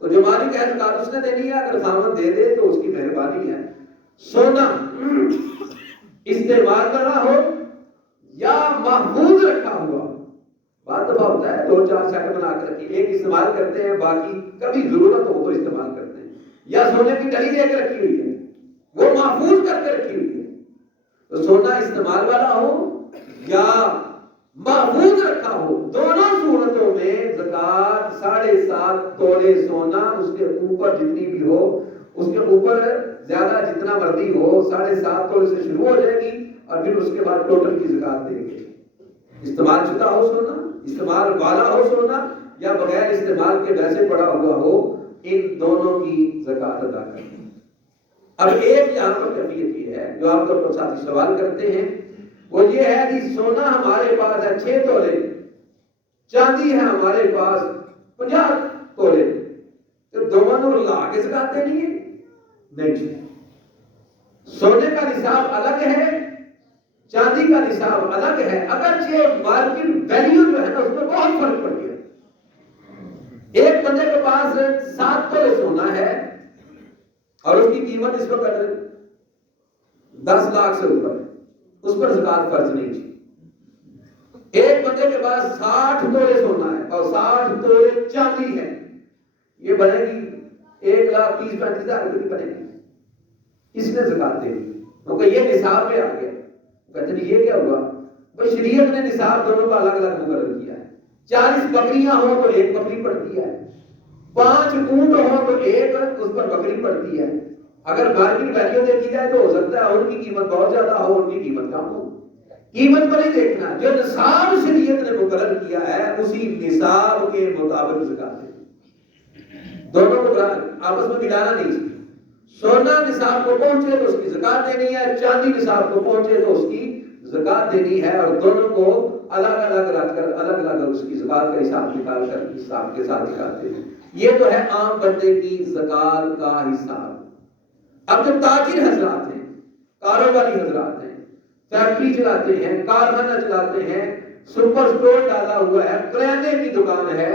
تو جو مالک ہے زکات اس نے دینی ہے، اگر خاوند دے دے تو اس کی مہربانی ہے. سونا استعمال کرنا ہو یا محفوظ رکھا ہوا، بات دفعہ ہوتا ہے 2-4 سیٹ بنا کے رکھی، ایک استعمال کرتے ہیں باقی کبھی ضرورت ہو تو استعمال کرتے ہیں، یا سونے کی ڈلی لے کے رکھی ہوئی ہے وہ محفوظ کر کے رکھی ہوئی ہے. تو سونا استعمال والا ہو یا محفوظ رکھا ہو، دونوں صورتوں میں زکات 7.5 تولے سونا، اس کے اوپر جتنی بھی ہو، اس کے اوپر زیادہ جتنا مرضی ہو 7.5 تولے سے شروع ہو جائے گی اور پھر اس کے بعد ٹوٹل کی زکات دیں گے. استعمال شدہ ہو سونا، استعمال والا ہو سونا یا بغیر استعمال کے ویسے پڑا ہوا ہو، ان دونوں کی زکات ادا کریں. اب ایک یہاں پر کیفیت یہ ہے جو آپ کو ساتھی سوال کرتے ہیں، وہ یہ ہے کہ سونا ہمارے پاس ہے 6 تولے، چاندی ہے ہمارے پاس 50 تولے، تو دونوں لا کے زکات دینی ہے؟ نہیں. سونے کا نصاب الگ ہے، چاندی کا نصاب الگ ہے، اگرچہ مارکیٹ ویلیو جو ہے نا اس میں بہت فرق پڑ گیا. ایک بندے کے پاس 7 تولے سونا ہے اور اس کی قیمت اس وقت 10 لاکھ سے اوپر ہے، اس پر زکات فرض نہیں تھی. ایک بندے کے پاس 60 تولے سونا ہے اور 60 تولے چاندی ہے، یہ بنے گی 1,30,35,000 روپے کی بنے گی. اس نے زکات دے دی کیونکہ یہ نصاب پہ آ گیا. کہتے ہیں یہ کیا ہوا؟ بھائی شریعت نے نصاب دونوں کا الگ الگ مقرر کیا ہے. 40 بکریاں ہوں تو ایک بکری پڑتی ہے، 5 اونٹ ہوں تو ایک اس پر بکری پڑتی ہے. اگر مارکیٹ ویلیو دیکھی جائے تو ہو سکتا ہے ان کی قیمت بہت زیادہ ہو، ان کی قیمت کم ہو. قیمت پر نہیں دیکھنا، جو نصاب شریعت نے مقرر کیا ہے اسی نصاب کے مطابق زکات دے. دونوں کو آپس میں ملانا نہیں. سونا نصاب کو پہنچے تو اس کی زکات دینی ہے، چاندی نصاب کو پہنچے تو اس کی زکات دینی ہے، اور دونوں کو الگ الگ رکھ کر الگ الگ اس کی زکات کا حساب نکال کر حساب کے ساتھ زکات دینی. یہ تو ہے عام بندے کی زکات کا حساب. اب جو تاجر حضرات ہیں، کاروباری حضرات ہیں، فیکٹری چلاتے ہیں، کارخانہ چلاتے ہیں، سپر سٹور ڈالا ہوا ہے، کریانے کی دکان ہے،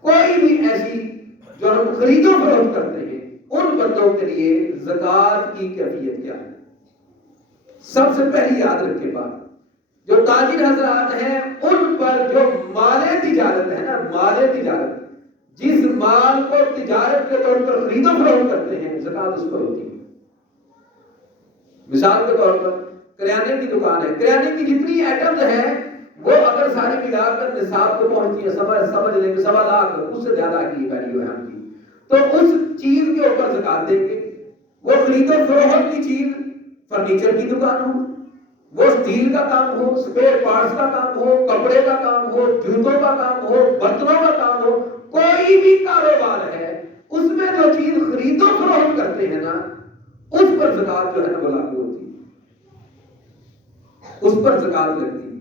کوئی بھی ایسی جو ہم خرید و فروخت کرتے ہیں، ان بندوں کے لیے زکات کی کیفیت کیا ہے؟ سب سے پہلی یاد رکھے بات، جو تاجر حضرات ہیں ان پر جو مال تجارت ہے نا، مال تجارت، جس مال کو تجارت کے طور پر خرید و فروخت کرتے ہیں، زکات اس پر ہوتی ہے. مثال کے طور پر کریانے کی دکان ہے، کریانے کی جتنی آئٹمز ہیں وہ اگر ساری ملا کر نصاب کو پہنچتی ہے، سمجھ لیں کہ 1.25 لاکھ، اس سے زیادہ کی ویلیو ہے ہم کی، تو اس چیز کے اوپر زکات دیں گے. وہ خرید و فروخت کی چیز، فرنیچر کی دکان ہو، وہ اسٹیل کا کام ہو، اسپیئر پارٹس کا کام ہو، کپڑے کا کام ہو، جوتوں کا کام ہو، برتنوں کا کام ہو، کوئی بھی کاروبار ہے اس میں جو چیز خرید و فروخت کرتے ہیں نا اس پر زکات جو ہے نا وہ لاگو ہوتی ہے، اس پر زکات لگتی ہے.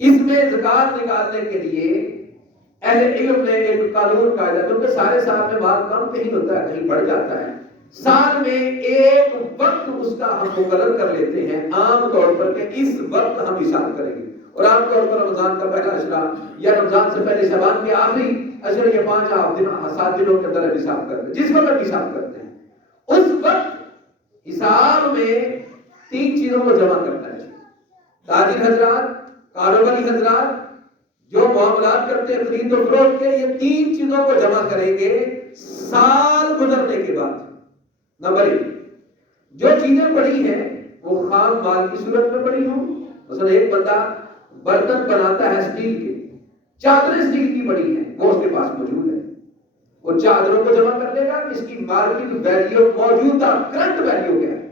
اس میں زکات نکالنے کے لیے اہل علم نے ایک قانون قاعدہ، کیونکہ سارے سال میں مال کم کہیں ہوتا ہے کہیں بڑھ جاتا ہے، سال میں ایک وقت اس کا ہم مقرر کر لیتے ہیں عام طور پر کہ اس وقت ہم حساب کریں گے، اور عام طور پر رمضان کا پہلا اشرا یا رمضان سے پہلے شعبان کے آخری اشرے یا 7 دنوں کے اندر حساب کرتے ہیں، جس وقت حساب کرتے ہیں اس وقت حساب میں 3 چیزوں کو جمع کرنا ہے۔ تاجر حضرات، کاروباری حضرات جو معاملات کرتے ہیں خرید و فروخت کے، یہ 3 چیزوں کو جمع کریں گے سال گزرنے کے بعد۔ نمبر 1، جو چیزیں پڑی ہیں وہ خام مال کی صورت میں پڑی ہوں۔ مثلا ایک بندہ برتن بناتا ہے اسٹیل کے، چادریں اسٹیل کی پڑی ہیں، وہ اس کے پاس موجود ہے، وہ چادروں کو جمع کر لے گا کہ اس کی مارکیٹ ویلیو موجودہ کرنٹ ویلیو کیا ہے۔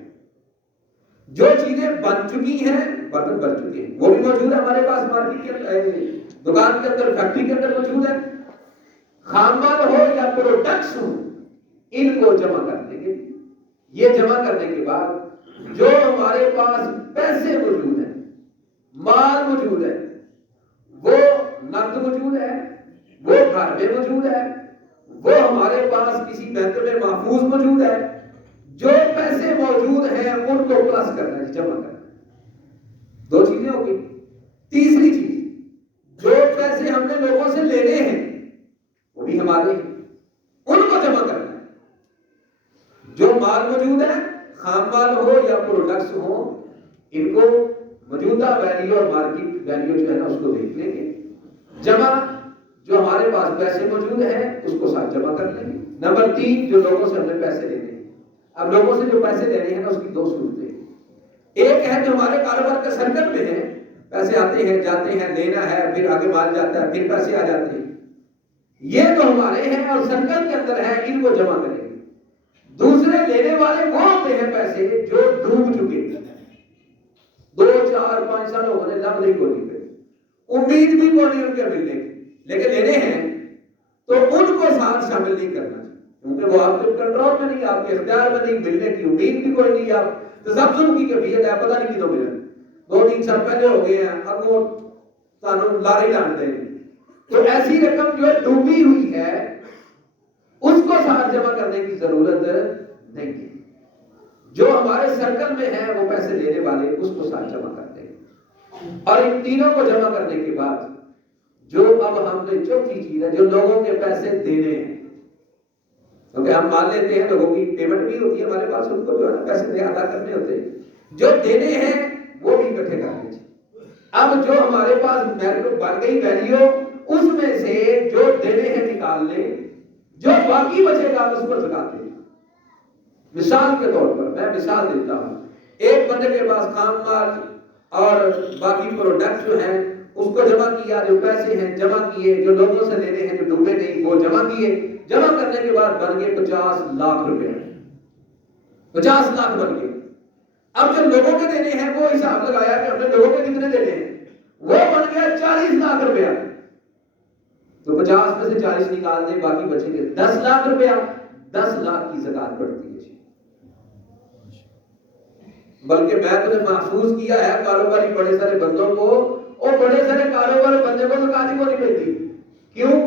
جو چیزیں بن چکی ہیں، برتن بن چکے ہیں، وہ بھی موجود ہے ہمارے پاس مارکیٹ کے اندر، دکان کے اندر، فیکٹری کے اندر موجود ہے۔ خام مال ہو یا پروڈکٹس ہو، ان کو جمع کر دیں گے۔ یہ جمع کرنے کے بعد جو ہمارے پاس پیسے موجود ہیں، مال موجود ہے، وہ نقد موجود ہے، وہ گھر میں موجود ہے، وہ ہمارے پاس کسی بینک میں محفوظ موجود ہے، جو پیسے موجود ہیں ان کو پلس کرنا ہے، جمع کرنا ہے۔ 2 چیزیں ہو گئی۔ تیسری چیز، جو پیسے ہم نے لوگوں سے لینے ہیں وہ بھی ہمارے ہیں، ان کو جمع کرنا ہے۔ جو مال موجود ہے، خام مال ہو یا پروڈکٹس ہو، ان کو موجودہ ویلیو اور مارکیٹ ویلیو جو ہے نا اس کو دیکھ لیں گے، جمع جو ہمارے پاس پیسے موجود ہیں اس کو ساتھ جمع کر لیں گے۔ نمبر 3، جو لوگوں سے ہم نے پیسے لینے ہیں۔ اب لوگوں سے جو پیسے لینے ہیں نا اس کی 2 صورتیں، ایک ہے جو ہمارے کاروبار کے سرکل میں ہے، پیسے آتے ہیں جاتے ہیں، لینا ہے، پھر آگے مال جاتا ہے، پھر پیسے آ جاتے ہیں، یہ تو ہمارے ہیں اور سرکل کے اندر ہے، ان کو جمع کریں گے۔ دوسرے لینے والے وہ ہوتے ہیں پیسے جو ڈوب چکے ہیں، 2 4 5 سال ہو گئے، لب نہیں کھولی پہ، امید بھی کوئی ان کے ملنے کی، لیکن لینے ہیں تو ان کو ساتھ شامل نہیں کرنا، کیونکہ وہ آپ کے کنٹرول میں نہیں، آپ کے اختیار میں نہیں، ملنے کی امید بھی کوئی نہیں، آپ تذبذب کی کیفیت ہے، پتہ نہیں کتوں ملے، 2 3 سال پہلے ہو گئے ہیں، اب وہ تانوں لاری ڈالتے ہیں۔ تو ایسی رقم جو ڈوبی ہوئی ہے اس کو ساتھ جمع کرنے کی ضرورت نہیں ہے۔ جو ہمارے سرکل میں ہے وہ پیسے لینے والے اس کو ساتھ جمع کرتے ہیں، اور ان تینوں کو جمع کرنے کے بعد جو اب ہم نے چوتھی چیز ہے جو لوگوں کے پیسے دینے ہیں، کیونکہ ہم مان لیتے ہیں لوگوں کی پیمنٹ بھی ہوتی ہے ہمارے پاس، ان کو جو ہے نا پیسے ادا کرنے ہوتے ہیں، جو دینے ہیں وہ بھی اکٹھے کر لیجیے۔ اب جو ہمارے پاس بن گئی ویلیو اس میں سے جو دینے ہیں نکال لیں، جو باقی بچے گا اس پر زکات دیں۔ مثال کے طور پر میں مثال دیتا ہوں، ایک بندے کے پاس خام مال اور باقی پروڈکٹ جو ہیں اس کو جمع کیا، جو پیسے ہیں جمع کیے، جو لوگوں سے لینے ہیں جو ڈوبے نہیں وہ جمع کیے، جمع کرنے کے بعد بن گئے 50 لاکھ روپے، 50 لاکھ بن گئے۔ اب جو لوگوں کے دینے ہیں وہ حساب لگایا کہ ہم نے لوگوں کے کتنے دینے ہیں، وہ بن گیا 40 لاکھ روپیہ، تو 50 میں سے 40 نکال دیں، باقی بچیں گے 10 لاکھ روپیہ، 10 لاکھ کی زکات پڑتی ہے۔ بلکہ میں تو نے محسوس کیا ہے کاروباری بڑے سارے بندوں کو، اور بڑے سارے کاروباری بندے کو زکات ہی کو نہیں ملتی، کیوں؟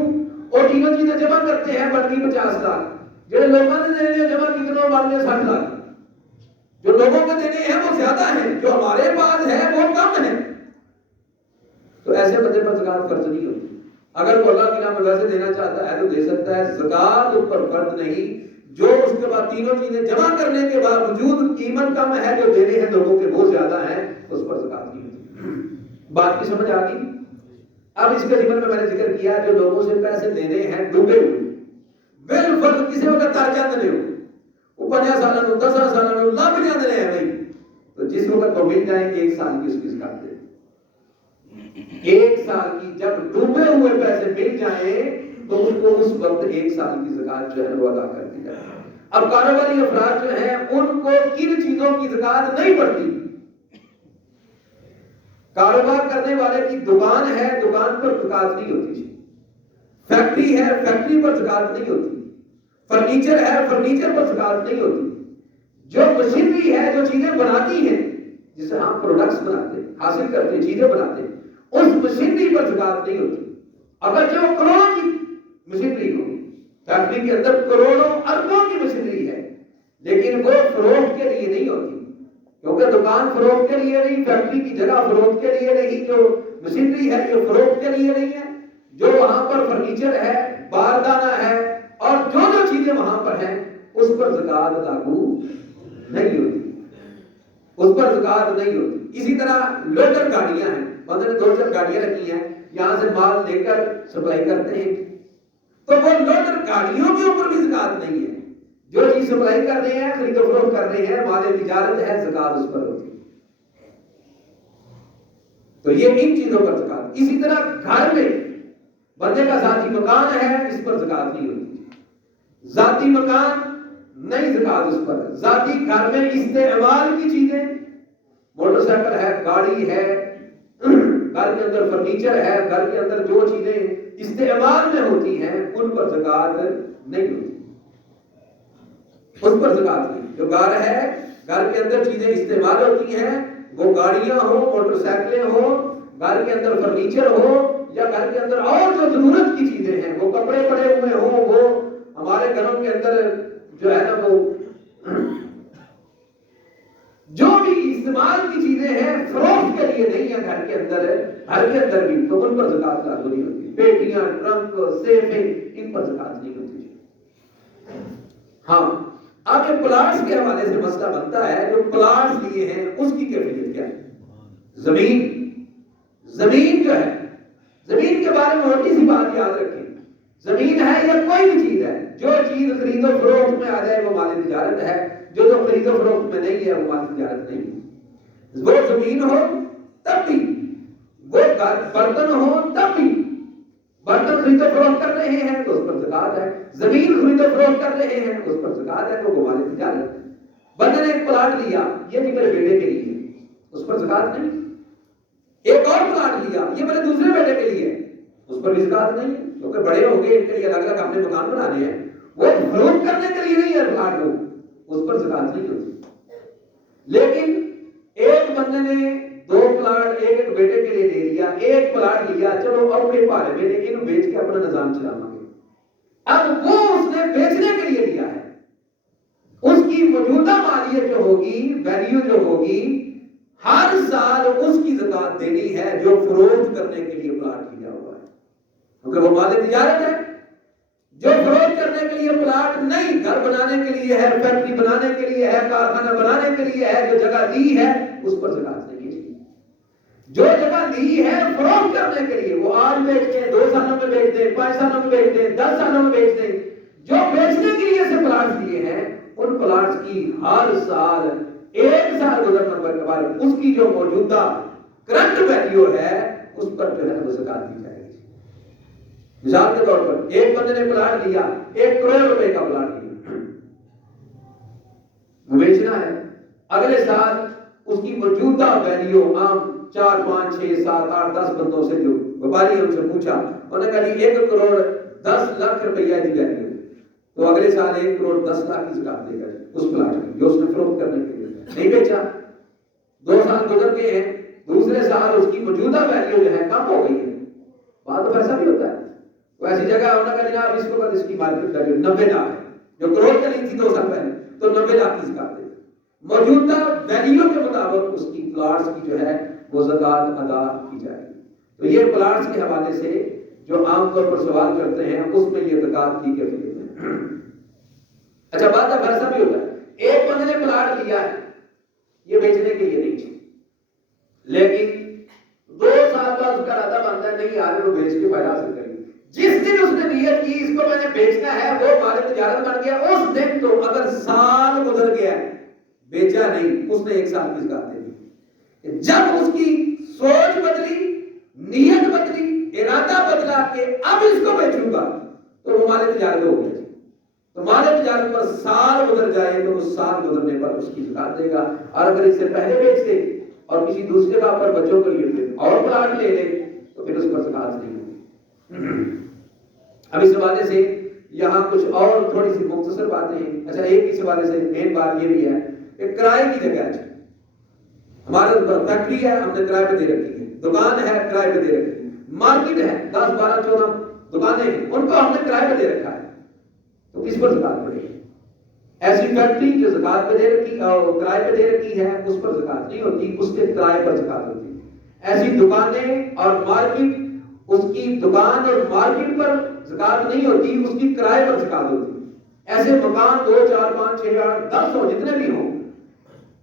اور تینوں چیزیں جمع کرتے ہیں، بن گئی 50 لاکھ، جو لوگوں نے دینے جمع کتنے بن گئے 60 لاکھ، جو لوگوں کے دینے ہیں وہ زیادہ ہیں، جو ہمارے پاس ہے وہ کم ہے، تو ایسے بندے پر زکات فرض نہیں ہوتی۔ اگر وہ اللہ کی راہ میں ویسے دینا چاہتا ہے تو دے سکتا ہے، زکات اس پر فرض نہیں۔ جو اس کے بعد تینوں چیزیں جمع کرنے کے باوجود قیمت کم ہے، جو دینے ہیں لوگوں کے وہ زیادہ ہیں، اس پر زکات نہیں ہوتی۔ بات کی سمجھ آ گئی؟ اب اس کے ذکر میں نے ذکر کیا جو لوگوں سے پیسے لینے ہیں ڈوبے ہوئے، بالفرض کسی وقت ترجمہ نہیں ہو، وہ 50 سالہ نو 10 سالہ نو لب جاندے ہیں بھائی، تو جس وقت وہ مل جائیں 1 سال کی اس کی زکات دے، 1 سال کی جب ڈوبے ہوئے پیسے مل جائیں تو ان کو اس وقت 1 سال کی زکات جو ہے وہ ادا کر دی جائے۔ اب کاروباری افراد جو ہیں ان کو کن چیزوں کی زکات نہیں پڑتی؟ کاروبار کرنے والے کی دکان ہے، دکان پر زکات نہیں ہوتی، فیکٹری ہے، فیکٹری پر زکات نہیں ہوتی، فرنیچر ہے، فرنیچر پر زکات نہیں ہوتی، جو مشینری ہے جو چیزیں بناتی ہیں جسے ہم پروڈکٹس بناتے ہیں، حاصل کرتے ہیں، چیزیں بناتے ہیں، اس مشینری پر زکات نہیں ہوتی۔ اگر جو کروڑوں کی مشینری ہوگی، فیکٹری کے اندر کروڑوں اربوں کی مشینری ہے، لیکن وہ فروخت کے لیے نہیں ہوتی، کیونکہ دکان فروخت کے لیے نہیں، فیکٹری کی جگہ فروخت کے لیے نہیں، جو مشینری ہے یہ فروخت کے لیے نہیں ہے، جو وہاں پر فرنیچر ہے، باردانہ ہے اور جو چیزیں وہاں پر ہیں اس پر زکات لاگو نہیں ہوتی، اس پر زکات نہیں ہوتی۔ اسی طرح لوڈر گاڑیاں ہیں، بندے نے 2-4 گاڑیاں رکھی ہیں، یہاں سے مال لے کر سپلائی کرتے ہیں، تو وہ لوڈر گاڑیوں کے اوپر بھی زکات نہیں ہے، جو چیز سپلائی کر رہے ہیں، خرید و فروخت کر رہے ہیں، مال تجارت ہے، زکات اس پر ہوتی ہے۔ تو یہ ان چیزوں پر زکات۔ اسی طرح گھر میں بندے کا ذاتی مکان ہے، اس پر زکات نہیں ہوتی، ذاتی مکان نہیں زکات اس پر، ذاتی گھر میں استعمال کی چیزیں، موٹر سائیکل ہے، گاڑی ہے، گھر کے اندر فرنیچر ہے، گھر کے اندر جو چیزیں استعمال میں ہوتی ہیں ان پر زکات نہیں ہوتی، اس پر زکات نہیں۔ جو گھر ہے، گھر کے اندر چیزیں استعمال ہوتی ہیں، وہ گاڑیاں ہو، موٹر سائیکلیں ہو، گھر کے اندر فرنیچر ہو، یا گھر کے اندر اور جو ضرورت کی چیزیں ہیں، وہ کپڑے پڑے ہوئے ہوں، وہ ہمارے گھروں کے اندر جو ہے نا وہ جو بھی استعمال کی چیزیں ہیں فروخت کے لیے نہیں ہے، گھر کے اندر بھی، تو ان پر زکات لاگو نہیں ہوتی۔ پیٹیاں، ٹرنک، سیفیں، ان پر زکات نہیں ہوتی۔ ہاں، آگے پلاٹس کے حوالے سے مسئلہ بنتا ہے، جو پلاٹس لیے ہیں اس کی کیفیت کیا ہے؟ زمین جو ہے، زمین کے بارے میں موٹی سی بات یاد رکھیں، زمین ہے یا کوئی بھی چیز ہے، جو چیز خرید و فروخت میں آ جائے وہ مال تجارت ہے، جو تو خرید و فروخت میں نہیں ہے وہ مال تجارت نہیں ہے۔ وہ زمین ہو تب بھی، وہ برتن ہو تب بھی، برتن خرید و فروخت کر رہے ہیں تو اس پر زکات ہے، زمین خرید و فروخت کر رہے ہیں اس پر زکات ہے، تو وہ مال تجارت ہے۔ بندے نے ایک پلاٹ لیا، یہ بھی میرے بیٹے کے لیے، اس پر زکات نہیں۔ ایک اور پلاٹ لیا، یہ میرے دوسرے بیٹے کے لیے، اس پر بھی زکات نہیں ہے، کیونکہ بڑے ہو گئے، ان کے لیے الگ الگ اپنے مکان بنانے ہیں، وہ فروخت کرنے کے لیے نہیں ہے پلاٹ کو، اس پر زکات نہیں ہوتی۔ لیکن ایک بندے نے 2 پلاٹ ایک بیٹے کے لیے لے لیا، ایک پلاٹ لیا، چلو اب کے پارے میں لیکن بیچ کے اپنا نظام چلانا گے، اب وہ اس نے بیچنے کے لیے لیا ہے، اس کی موجودہ مالیت جو ہوگی، ویلیو جو ہوگی، ہر سال اس کی زکات دینی ہے جو فروخت کرنے کے لیے پلاٹ لیا ہوا ہے، کیونکہ وہ مال تجارت ہے۔ جو فروخت کرنے کے لیے پلاٹ نہیں، گھر بنانے کے لیے ہے، فیکٹری بنانے کے لیے ہے، کارخانہ بنانے کے لیے ہے، جو جگہ لی ہے اس پر زکات نہیں ہے۔ جو جگہ لی ہے فروخت کرنے کے لیے، وہ آج بیچ دیں، 2 سالوں میں بیچ دیں، 5 سالوں میں بیچ دیں، 10 سالوں میں بیچ دیں، جو بیچنے کے لیے سے پلاٹس لیے ہیں ان پلاٹس کی ہر سال 1 سال گزرنے کے بعد اس کی جو موجودہ کرنٹ ویلیو ہے اس پر جو ہے وہ زکات دی جائے گی۔ مثال کے طور پر ایک بندے نے پلاٹ لیا، 1 کروڑ روپے کا پلاٹ لیا، وہ بیچنا ہے، اگلے سال اس کی موجودہ ویلیو عام 4 5 6 7 8 10 بندوں سے جو وپاری ان سے پوچھا، انہوں نے کہا 1 کروڑ 10 لاکھ روپیہ کی ویلیو، تو اگلے سال 1 کروڑ 10 لاکھ کی زکات دے گا اس پلاٹ کی جو اس نے فروخت کرنے کے لیے نہیں بیچا۔ 2 سال گزر گئے ہیں، دوسرے سال اس کی موجودہ ویلیو جو ہے کم ہو گئی ہے، بعد میں ایسا بھی ہوتا ہے، وہ ایسی جگہ ہونا کہ جناب اس وقت اس کی مارکیٹ ویلیو 90 لاکھ ہے، جو کروڑ کا لی تھی 2 سال پہلے تو 90 لاکھ کی زکات دے گا، موجودہ ویلیو کے مطابق اس کی پلاٹس کی جو ہے وہ زکات ادا کی جائے گی۔ تو یہ پلاٹس کے حوالے سے جو عام طور پر سوال کرتے ہیں اس میں یہ زکات کی کیفیت ہے۔ اچھا، بات اب ایسا بھی ہوتا ہے، ایک بندے نے پلاٹ لیا ہے، یہ بیچنے کے لیے نہیں، لیکن 2 سال بعد اس کا ارادہ بنتا ہے نہیں یار وہ بیچ کے فائدہ حاصل کریں گے، جس دن اس نے نیت کی اس کو میں نے بیچنا ہے وہ مال تجارت بن گیا، اس دن تو اگر سال گزر گیا بیچا نہیں، اس نے 1 سال کی زکات دے دی۔ جب اس کی سوچ بدلی، نیت بدلی، ارادہ بدلا کہ اب اس کو بیچوں گا تو وہ مال تجارت ہو گیا، تو مال تجارت پر سال گزر جائے تو اس سال گزرنے پر اس کی زکات دے گا، اور اگر اس سے پہلے بیچ دے اور کسی دوسرے جگہ پر بچوں کے لیے پھر اور پلاٹ لے لے تو پھر اس پر زکات نہیں ہوگی۔ اب اس حوالے سے یہاں کچھ اور تھوڑی سی مختصر باتیں ہیں۔ اچھا، ایک اس حوالے سے مین بات یہ بھی ہے کہ کرائے کی جگہ ہے، ہمارے فیکٹری ہے ہم نے کرائے پہ دے رکھی ہے، دکان ہے کرائے پہ دے رکھی ہے، مارکیٹ ہے 10 12 14 دکانیں ہیں ان کو ہم نے کرائے پہ دے رکھا ہے، تو کس پر زکات پڑے گی؟ ایسی فیکٹری جو زکات پہ دے رکھی کرائے پہ دے رکھی ہے اس پر زکات نہیں ہوتی، اس کے کرائے پر زکات ہوتی ہے۔ ایسی دکانیں اور مارکیٹ، اس کی دکان اور مارکیٹ پر زکات نہیں ہوتی، اس کی کرائے پر زکات ہوتی ہے۔ ایسے مکان 2 4 5 6 8 10 ہو، جتنے بھی ہوں،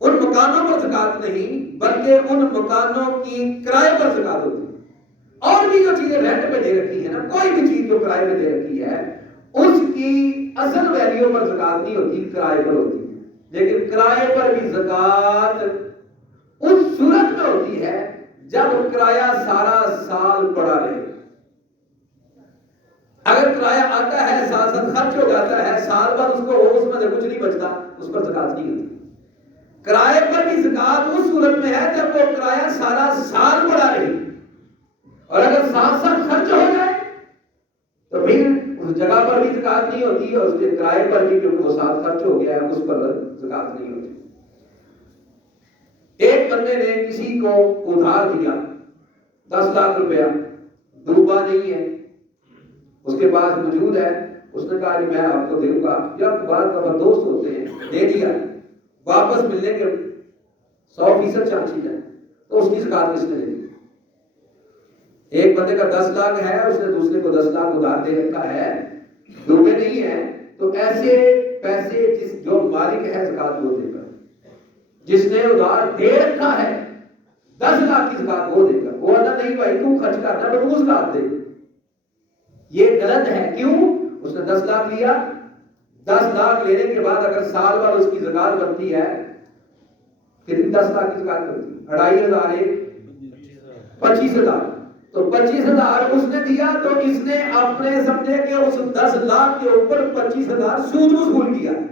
ان مکانوں پر زکات نہیں بلکہ ان مکانوں کی کرائے پر زکات ہوتی ہے۔ اور بھی جو چیزیں رینٹ پہ دے رکھی ہے نا، کوئی بھی چیز جو کرائے پہ دے رکھی ہے اس کی اصل ویلیو پر زکات نہیں ہوتی، کرائے پر ہوتی ہے۔ لیکن کرائے پر بھی زکات اس صورت میں ہوتی ہے جب کرایہ سارا سال پڑا رہے۔ اگر کرایہ آتا ہے ساتھ ساتھ خرچ ہو جاتا ہے، سال بعد اس کو اس میں سے کچھ نہیں بچتا، اس پر زکات نہیں ہوتی۔ کرائے پر بھی زکات اس صورت میں ہے جب وہ کرایہ سارا سال پڑا رہے، اور اگر ساتھ ساتھ خرچ ہو جائے تو پھر اس جگہ پر بھی زکات نہیں ہوتی، اور اس کے کرائے پر بھی کیونکہ وہ ساتھ خرچ ہو گیا ہے اس پر زکات نہیں ہوتی۔ ایک بندے نے کسی کو ادھار دیا 10 لاکھ روپیہ، ڈوبا نہیں ہے، اس کے پاس موجود ہے، اس نے کہا کہ میں آپ کو دوں گا، جب بعض دفعہ دوست ہوتے ہیں، دے دیا، واپس ملنے کے 100% چانس ہے تو اس کی زکات کس نے دے دی؟ ایک بندے کا 10 لاکھ ہے، اس نے دوسرے کو 10 لاکھ ادھار دے رکھا ہے، ڈوبے نہیں ہے، تو ایسے پیسے جو مالک ہے زکات وہ دے گا۔ جس نے ادھار دے رکھا ہے 10 لاکھ کی زکات وہ دے گا۔ وہ آتا نہیں بھائی تو خرچ کرنا پر وہ زکات دے۔ یہ غلط ہے، کیوں؟ اس نے 10 لاکھ لیا، 10 لاکھ لینے کے بعد اگر سال بعد اس کی زکات بنتی ہے، کتنی 10 لاکھ کی زکات بنتی ہے؟ 2500 25,000، تو 25,000 اس نے دیا تو اس نے اپنے سمجھے کہ اس 10 لاکھ کے اوپر 25,000 سود وصول کیا ہے،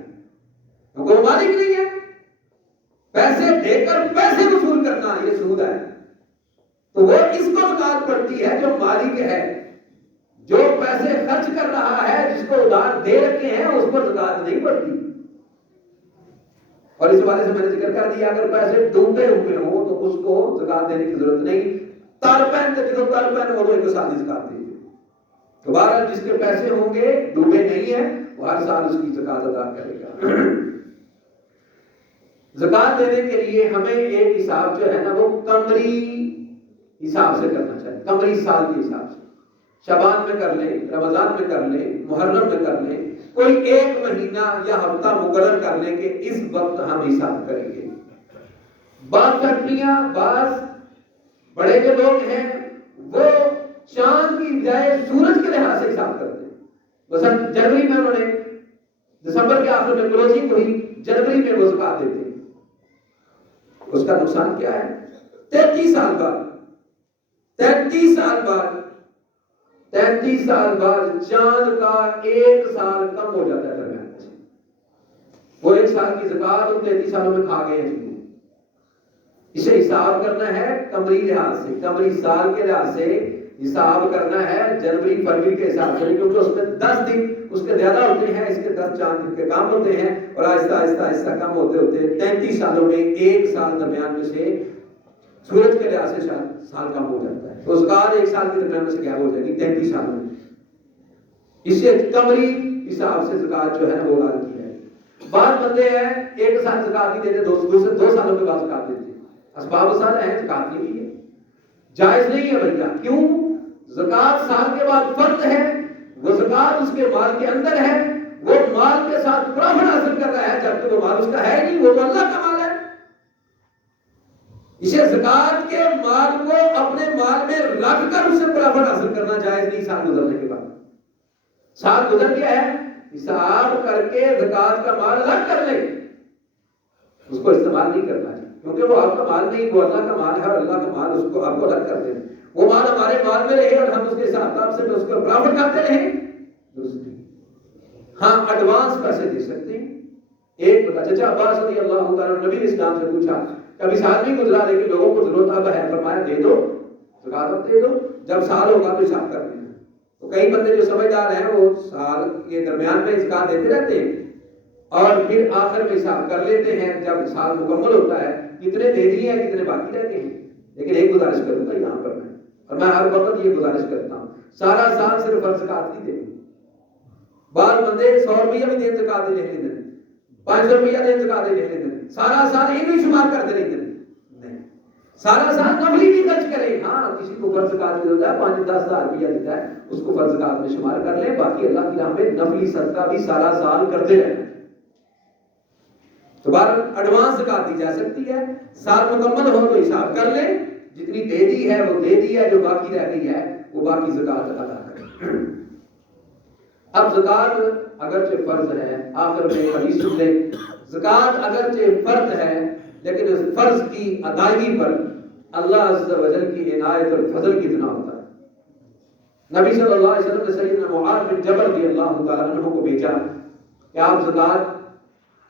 وہ مالک نہیں ہے۔ پیسے دے کر پیسے وصول کرنا یہ سود ہے، تو وہ اس کو زکات پڑتی ہے جو مالک ہے، جو پیسے خرچ کر رہا ہے، جس کو ادھار دے رکھے ہیں اس پر زکات نہیں پڑتی۔ اور اس حوالے سے میں نے ذکر کر دیا اگر پیسے ڈوبے ہوئے ہوں تو اس کو زکات دینے کی ضرورت نہیں۔ تارپین وہ ایک سال زکات دیجیے۔ تو بہرحال جس کے پیسے ہوں گے ڈوبے نہیں ہیں وہ ہر سال اس کی زکات ادا کرے گا۔ زکات دینے کے لیے ہمیں ایک حساب جو ہے نا وہ قمری حساب سے کرنا چاہیے، قمری سال کے حساب سے۔ شعبان میں کر لیں، رمضان میں کر لیں، محرم میں کر لیں، کوئی ایک مہینہ یا ہفتہ مقرر کر لیں کہ اس وقت ہم حساب کریں گے۔ بعض فیکٹریاں، بعض بڑے جو لوگ ہیں وہ چاند کی بجائے سورج کے لحاظ سے حساب کرتے ہیں۔ مثلا جنوری میں انہوں نے، دسمبر کے آخر میں کلوزنگ ہوئی، جنوری میں وہ زکات دیتے ہیں۔ اس کا نقصان کیا ہے؟ 33 سال بعد 33 سال بعد 33 سال بعد چاند کا 1 سال کم ہو جاتا ہے درمیان سے۔ وہ 1 سال کی زکات ان 33 سالوں میں کھا گئے ہیں۔ اسے حساب کرنا ہے قمری لحاظ سے، قمری سال کے لحاظ سے حساب کرنا ہے، جنوری فروری کے حساب سے، کیونکہ اس میں 10 دن اس کے زیادہ ہوتے ہیں، اس کے 10 چاند دن کے کم ہوتے ہیں، اور آہستہ آہستہ آہستہ کم ہوتے ہوتے 33 سالوں میں 1 سال درمیان میں سے سورج کے لحاظ سے سال کم ہو جاتا ہے، تو زکات 1 سال کے درمیان میں سے کیا ہو جائے گی؟ 33 سالوں میں۔ اسے قمری حساب سے زکات جو ہے وہ ادا کی ہے۔ بعض بندے ہیں 1 سال زکات نہیں دیتے، دوسرے 2 سالوں کے بعد زکات دیتے ہیں۔ اسباب سال ہے، زکات نہیں ہے، جائز نہیں ہے بھیا۔ کیوں؟ زکات سال کے بعد فرض ہے، وہ زکات اس کے مال کے اندر ہے، وہ مال کے ساتھ پروفٹ حاصل کر رہا ہے، جبکہ وہ مال اس کا ہے نہیں، وہ تو اللہ کا مال ہے۔ اسے زکات کے مال کو اپنے مال میں رکھ کر اسے پروفٹ حاصل کرنا جائز نہیں سال گزرنے کے بعد۔ سال گزر گیا ہے، حساب کر کے زکات کا مال الگ کر لے، اس کو استعمال نہیں کرنا ہے، کیونکہ وہ آپ کا مال نہیں، وہ اللہ کا مال ہے، اور اللہ کا مال اس کو آپ کو الگ کر دیں۔ وہ مال ہمارے مال میں رہے اور ہم اس کے حساب کتاب سے اس کو پرافٹ کھاتے رہیں، درست نہیں۔ ہاں ایڈوانس پیسے دے سکتے ہیں۔ ایک بتا چچا عباس رضی اللہ تعالیٰ نبی اسلام سے پوچھا، کبھی سال نہیں گزرا لیکن لوگوں کو ضرورت اب ہے، فرمایا دے دو، زکات اب دے دو، جب سال ہوگا تو حساب کر لینا۔ تو کئی بندے جو سمجھدار ہیں وہ سال کے درمیان میں زکات دیتے رہتے ہیں اور پھر آخر میں حساب کر لیتے ہیں، جب سال مکمل ہوتا ہے کتنے دے دیے ہیں کتنے باقی رہتے ہیں۔ لیکن ایک گزارش کروں گا یہاں پر میں، اور میں ہر وقت یہ گزارش کرتا ہوں، سارا سال صرف فرض زکات نہیں دینی۔ بعض بندے 100 روپیہ بھی دے زکات نہیں دیتے، 500 روپیہ دے زکات دے لے سارا سال یہ بھی شمار کرتے نہیں سارا سال نفلی بھی خرچ کرے. ہاں کسی کو فرض زکات میں ہوتا ہے 5-10 ہزار روپیہ دیتا ہے اس کو فرض زکات میں شمار کر لیں, باقی اللہ کی راہ میں نفلی صدقہ بھی سارا سال کرتے رہنا. دوبارہ ایڈوانس زکات دی جا سکتی ہے, سال مکمل ہو تو حساب کر لیں, جتنی دے دی ہے وہ دے دی ہے, جو باقی رہ گئی ہے وہ باقی زکات ادا کریں. اب زکات اگرچہ فرض ہے, آخر میں حدیث سن لیں, زکات اگرچہ فرض ہے لیکن اس فرض کی ادائیگی پر اللہ عز و جل کی عنایت اور فضل کتنا ہوتا ہے. نبی صلی اللہ علیہ وسلم نے سیدنا معاذ بن جبل رضی اللہ تعالیٰ عنہ کو بھیجا کہ آپ زکات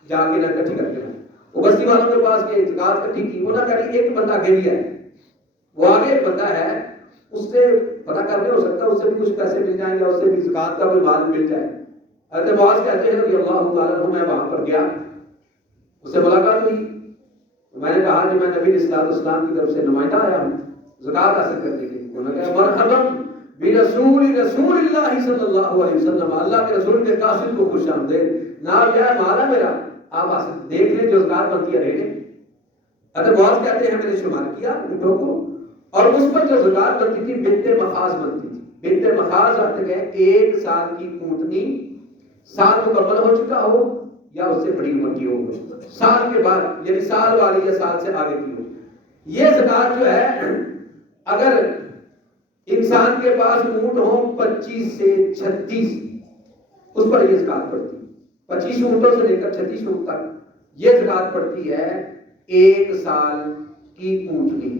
جا کے نہ اکٹھی کر کے, وہ بستی والوں کے پاس گئے, زکات اکٹھی کی, وہ نہ کری ایک بندہ گر گیا ہے, وہ آگے ایک بندہ ہے, اس سے پتہ کر لے, ہو سکتا ہے اس سے بھی کچھ پیسے مل جائیں گے, اس سے بھی زکات کا کوئی مال مل جائے. حضرت معاذ کہتے ہیں رضی اللہ تعالیٰ عنہ, میں وہاں پر گیا, اس سے ملاقات ہوئی, میں نے کہا کہ میں نبی صلی اللہ علیہ وسلم کی طرف سے نمائندہ آیا ہوں زکات حاصل کرنے کے لیے. انہوں نے کہا مرحبا برسول اللہ صلی اللہ علیہ وسلم, اللہ کے رسول کے قاصد کو خوش آمدید, نام کیا ہے مالا میرا, آپ حاصل دیکھ لیں جو زکات بنتی ہے رہے. حضرت معاذ کہتے ہیں میں نے شمار کیا اونٹوں کو, اور اس پر جو زکات بنتی تھی بنت مخاض بنتی تھی. بنت مخاض آتے گئے ایک سال کی اونٹنی, سال مکمل ہو چکا ہو یا اس سے بڑی عمر کی ہو, سال کے بعد یعنی سال والی یا سال سے آگے کی ہو. یہ زکات جو ہے اگر انسان کے پاس اونٹ ہو 25 سے 36 اس پر یہ زکات پڑتی ہے. 25 اونٹوں سے لے کر 36 اونٹ تک یہ زکات پڑتی ہے ایک سال کی اونٹنی.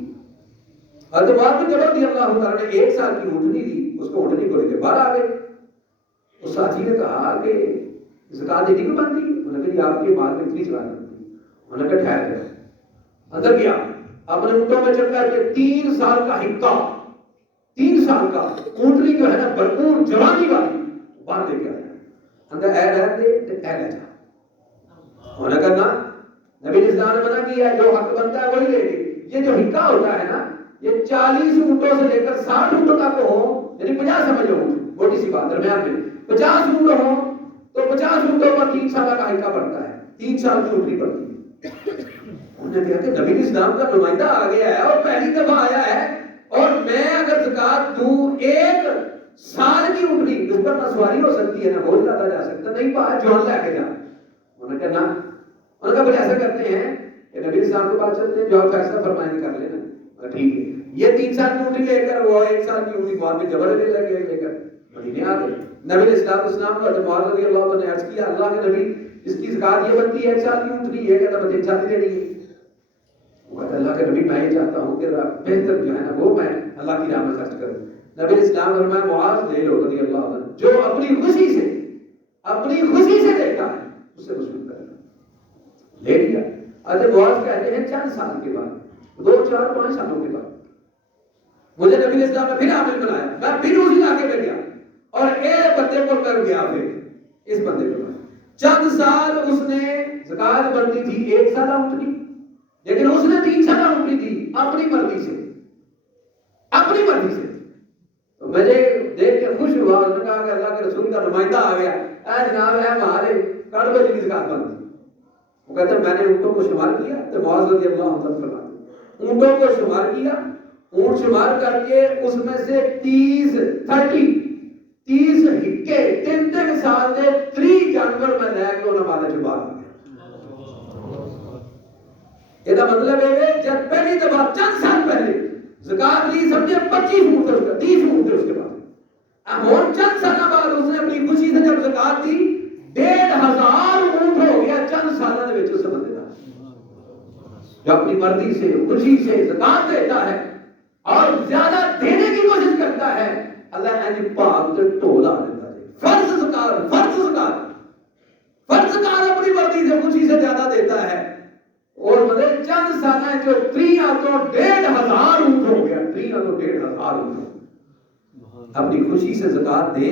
حضرت معاذ بن جبل رضی اللہ تعالیٰ نے ایک سال کی اونٹنی دی, اس کو اونٹنی کو لے کے باہر آ گئے. اس ساتھی نے کہا کہ زکات اتنی کیوں بنتی؟ انہوں نے کہا آپ کے مال میں اتنی زکات بنتی. انہوں نے کہا ٹھہر گیا, اندر گیا, اپنے اونٹوں میں چڑھ کر کے 3 سال کا حقہ, 3 سال کا اونٹنی جو ہے نا بھرپور جوانی والی باہر لے کے آیا. اندر اے رہ دے اے لے جا. انہوں نے کہا نا, نبی اسلام نے منع کیا جو حق بنتا ہے وہی لے گے. یہ جو حقہ ہوتا ہے نا یہ 40 اونٹوں سے لے کر 60 اونٹوں تک ہو, یعنی 50 سمجھ لو, موٹی سی بات, درمیان میں 50 اونٹ ہو تو 50 اونٹوں پر 3 سال کا حقہ پڑتا ہے, 3 سال کی اونٹنی پڑتی ہے. انہوں نے کہا کہ نبی اسلام کا نمائندہ آ گیا ہے اور پہلی دفعہ آیا ہے, اور میں اگر زکات دوں ایک سال کی اونٹنی, اس پر نہ سواری ہو سکتی ہے نہ بہت زیادہ جا سکتا, نہیں باہر جوان لے کے جا. انہوں نے کہا نا, انہوں نے کہا پھر ایسا کرتے ہیں کہ نبی اسلام کے پاس چلتے ہیں, جو آپ فیصلہ فرمائیں گے کر لینا. ٹھیک ہے, یہ 3 سال کی اونٹنی لے کر وہ 1 سال کی اونٹنی بعد میں جبل لے کر مدینے آ گئے. نبی اسلام کو حضرت معاذ رضی اللہ عنہ نے عرض کیا, اللہ کے نبی اس کی زکات یہ بنتی ہے 1 سال کی اونٹنی, یہ کہتا مجھے 1 سال کی دینی ہے. وہ کہتا اللہ کے نبی میں یہ چاہتا ہوں کہ بہتر جو ہے نا وہ میں اللہ کی راہ میں خرچ کروں. نبی اسلام فرمایا معاذ لے لو رضی اللہ عنہ, جو اپنی خوشی سے دیتا ہے اس سے وصول کرنا. لے لیا. حضرت معاذ کہتے ہیں چند سال کے بعد, 2 4 5 سالوں کے بعد مجھے نبی اسلام نے پھر عامل بنایا, میں پھر اس علاقے میں گیا اور ایک بندے کو کر گیا. پھر اس بندے کے بعد چند سال اس نے زکات بنتی تھی 1 سال اونٹنی, لیکن اس نے 3 سال اونٹنی دی اپنی مرضی سے. تو مجھے دیکھ کے خوش ہوا, اس نے کہا کہ اللہ کے رسول کا نمائندہ آ گیا, اے جناب ہے ہمارے کڑ بجے کی زکات بنتی. وہ کہتے ہیں میں نے اونٹوں کو شمار کیا, تو معاذ رضی اللہ عنہ فرماتے اونٹوں کو شمار کیا, اونٹ شمار کر کے اس میں سے 30 حکے 3 سال دے 3 جانور میں لے کے انہوں والے چھپا دیا. یہ مطلب ہے جب پہلی دفعہ چند سال پہلے زکات لی سمجھے 25 اونٹ تھے, اس کا 30 اونٹ تھے اس کے بعد, اب اور چند سال بعد اس نے اپنی خوشی سے جب زکات دی 1500 اونٹ ہو گیا چند سالوں کے وچ. اس بندے دا جو اپنی مرضی سے خوشی سے زکات دیتا ہے اور زیادہ دینے کی کوشش کرتا ہے, اللہ ایسی پاک سے ٹولا دیتا ہے. فرض زکات اپنی مرضی سے خوشی سے زیادہ دیتا ہے, اور مطلب چند سال ہے جو 3 تو 1500 اونٹ ہو گیا, 3 تو 1500 اونٹ. اپنی خوشی سے زکات دے,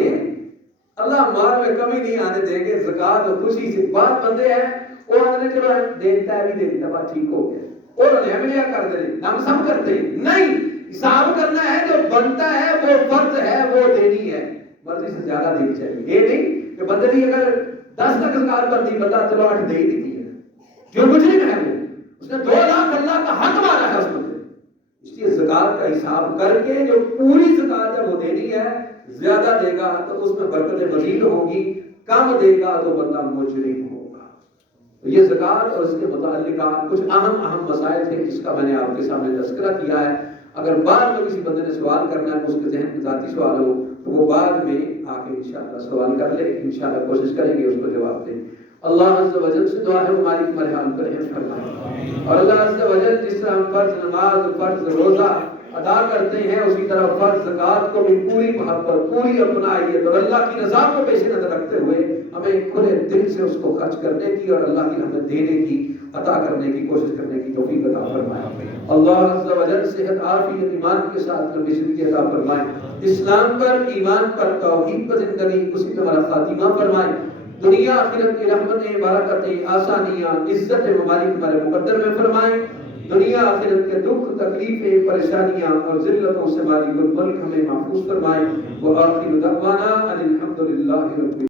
اللہ مال میں کمی نہیں آنے دیں گے. زکات اور خوشی سے بات بندے ہیں وہ آنے چلو دیتا ہے بھی دیتا, بات ٹھیک ہو گیا, اور لیملیاں کر دے نم سم کرتے نہیں. حساب کرنا ہے, جو بنتا ہے وہ فرض ہے وہ دینی ہے, مرضی سے زیادہ دینی چاہیے. یہ نہیں کہ بندے کی اگر 10 لاکھ زکات بندی بتا چلو 8 دے ہی دیتی ہے. جو مجرم ہے وہ اس نے 2 لاکھ اللہ کا حق مارا ہے اس بندے. اس لیے زکات کا حساب کر کے جو پوری زکات ہے وہ دینی ہے. زیادہ دے گا تو اس میں برکت مزید ہوگی، کم دے گا تو بندہ مجرم ہوگا. یہ زکات اور اس کے متعلقہ کچھ اہم مسائل تھے جس کا میں نے آپ کے سامنے تذکرہ کیا ہے. اگر بعد میں کسی بندے نے سوال کرنا ہے، اس کے ذہن میں ذاتی سوال ہو تو وہ بعد میں آ کے انشاءاللہ سوال کر لے. انشاءاللہ کوشش کریں گے اس کو جواب دیں. اللہ عز و جل سے دعا ہے ہماری ہمارے حال پر رحم فرمائے. اور اللہ عز و جل جس طرح ہم فرض نماز، فرض روزہ ادا کرتے ہیں، اسی طرح فرض زکات کو بھی پوری محبت، پوری اپنائیت اور اللہ کی رضا کو پیش نظر رکھتے ہوئے ہمیں کھلے دل سے اس کو خرچ کرنے کی اور اللہ کی ہمیں دینے کی، عطا کرنے کی کوشش کرنے کی توفیق عطا فرمائے. اللہ عز و جل صحت عافیت ایمان کے ساتھ لمبی زندگی عطا فرمائے. اسلام پر، ایمان پر، توحید پر زندگی اسی طرح خاتمہ فرمائے. دنیا آخرت کی رحمتیں، برکتیں، آسانیاں، عزت ممالک ہمارے مقدر میں فرمائیں. دنیا آخرت کے دکھ، تکلیفیں، پریشانیاں اور ذلتوں سے مالک الملک ہمیں محفوظ فرمائے. وآخر دعوانا ان الحمد للہ رب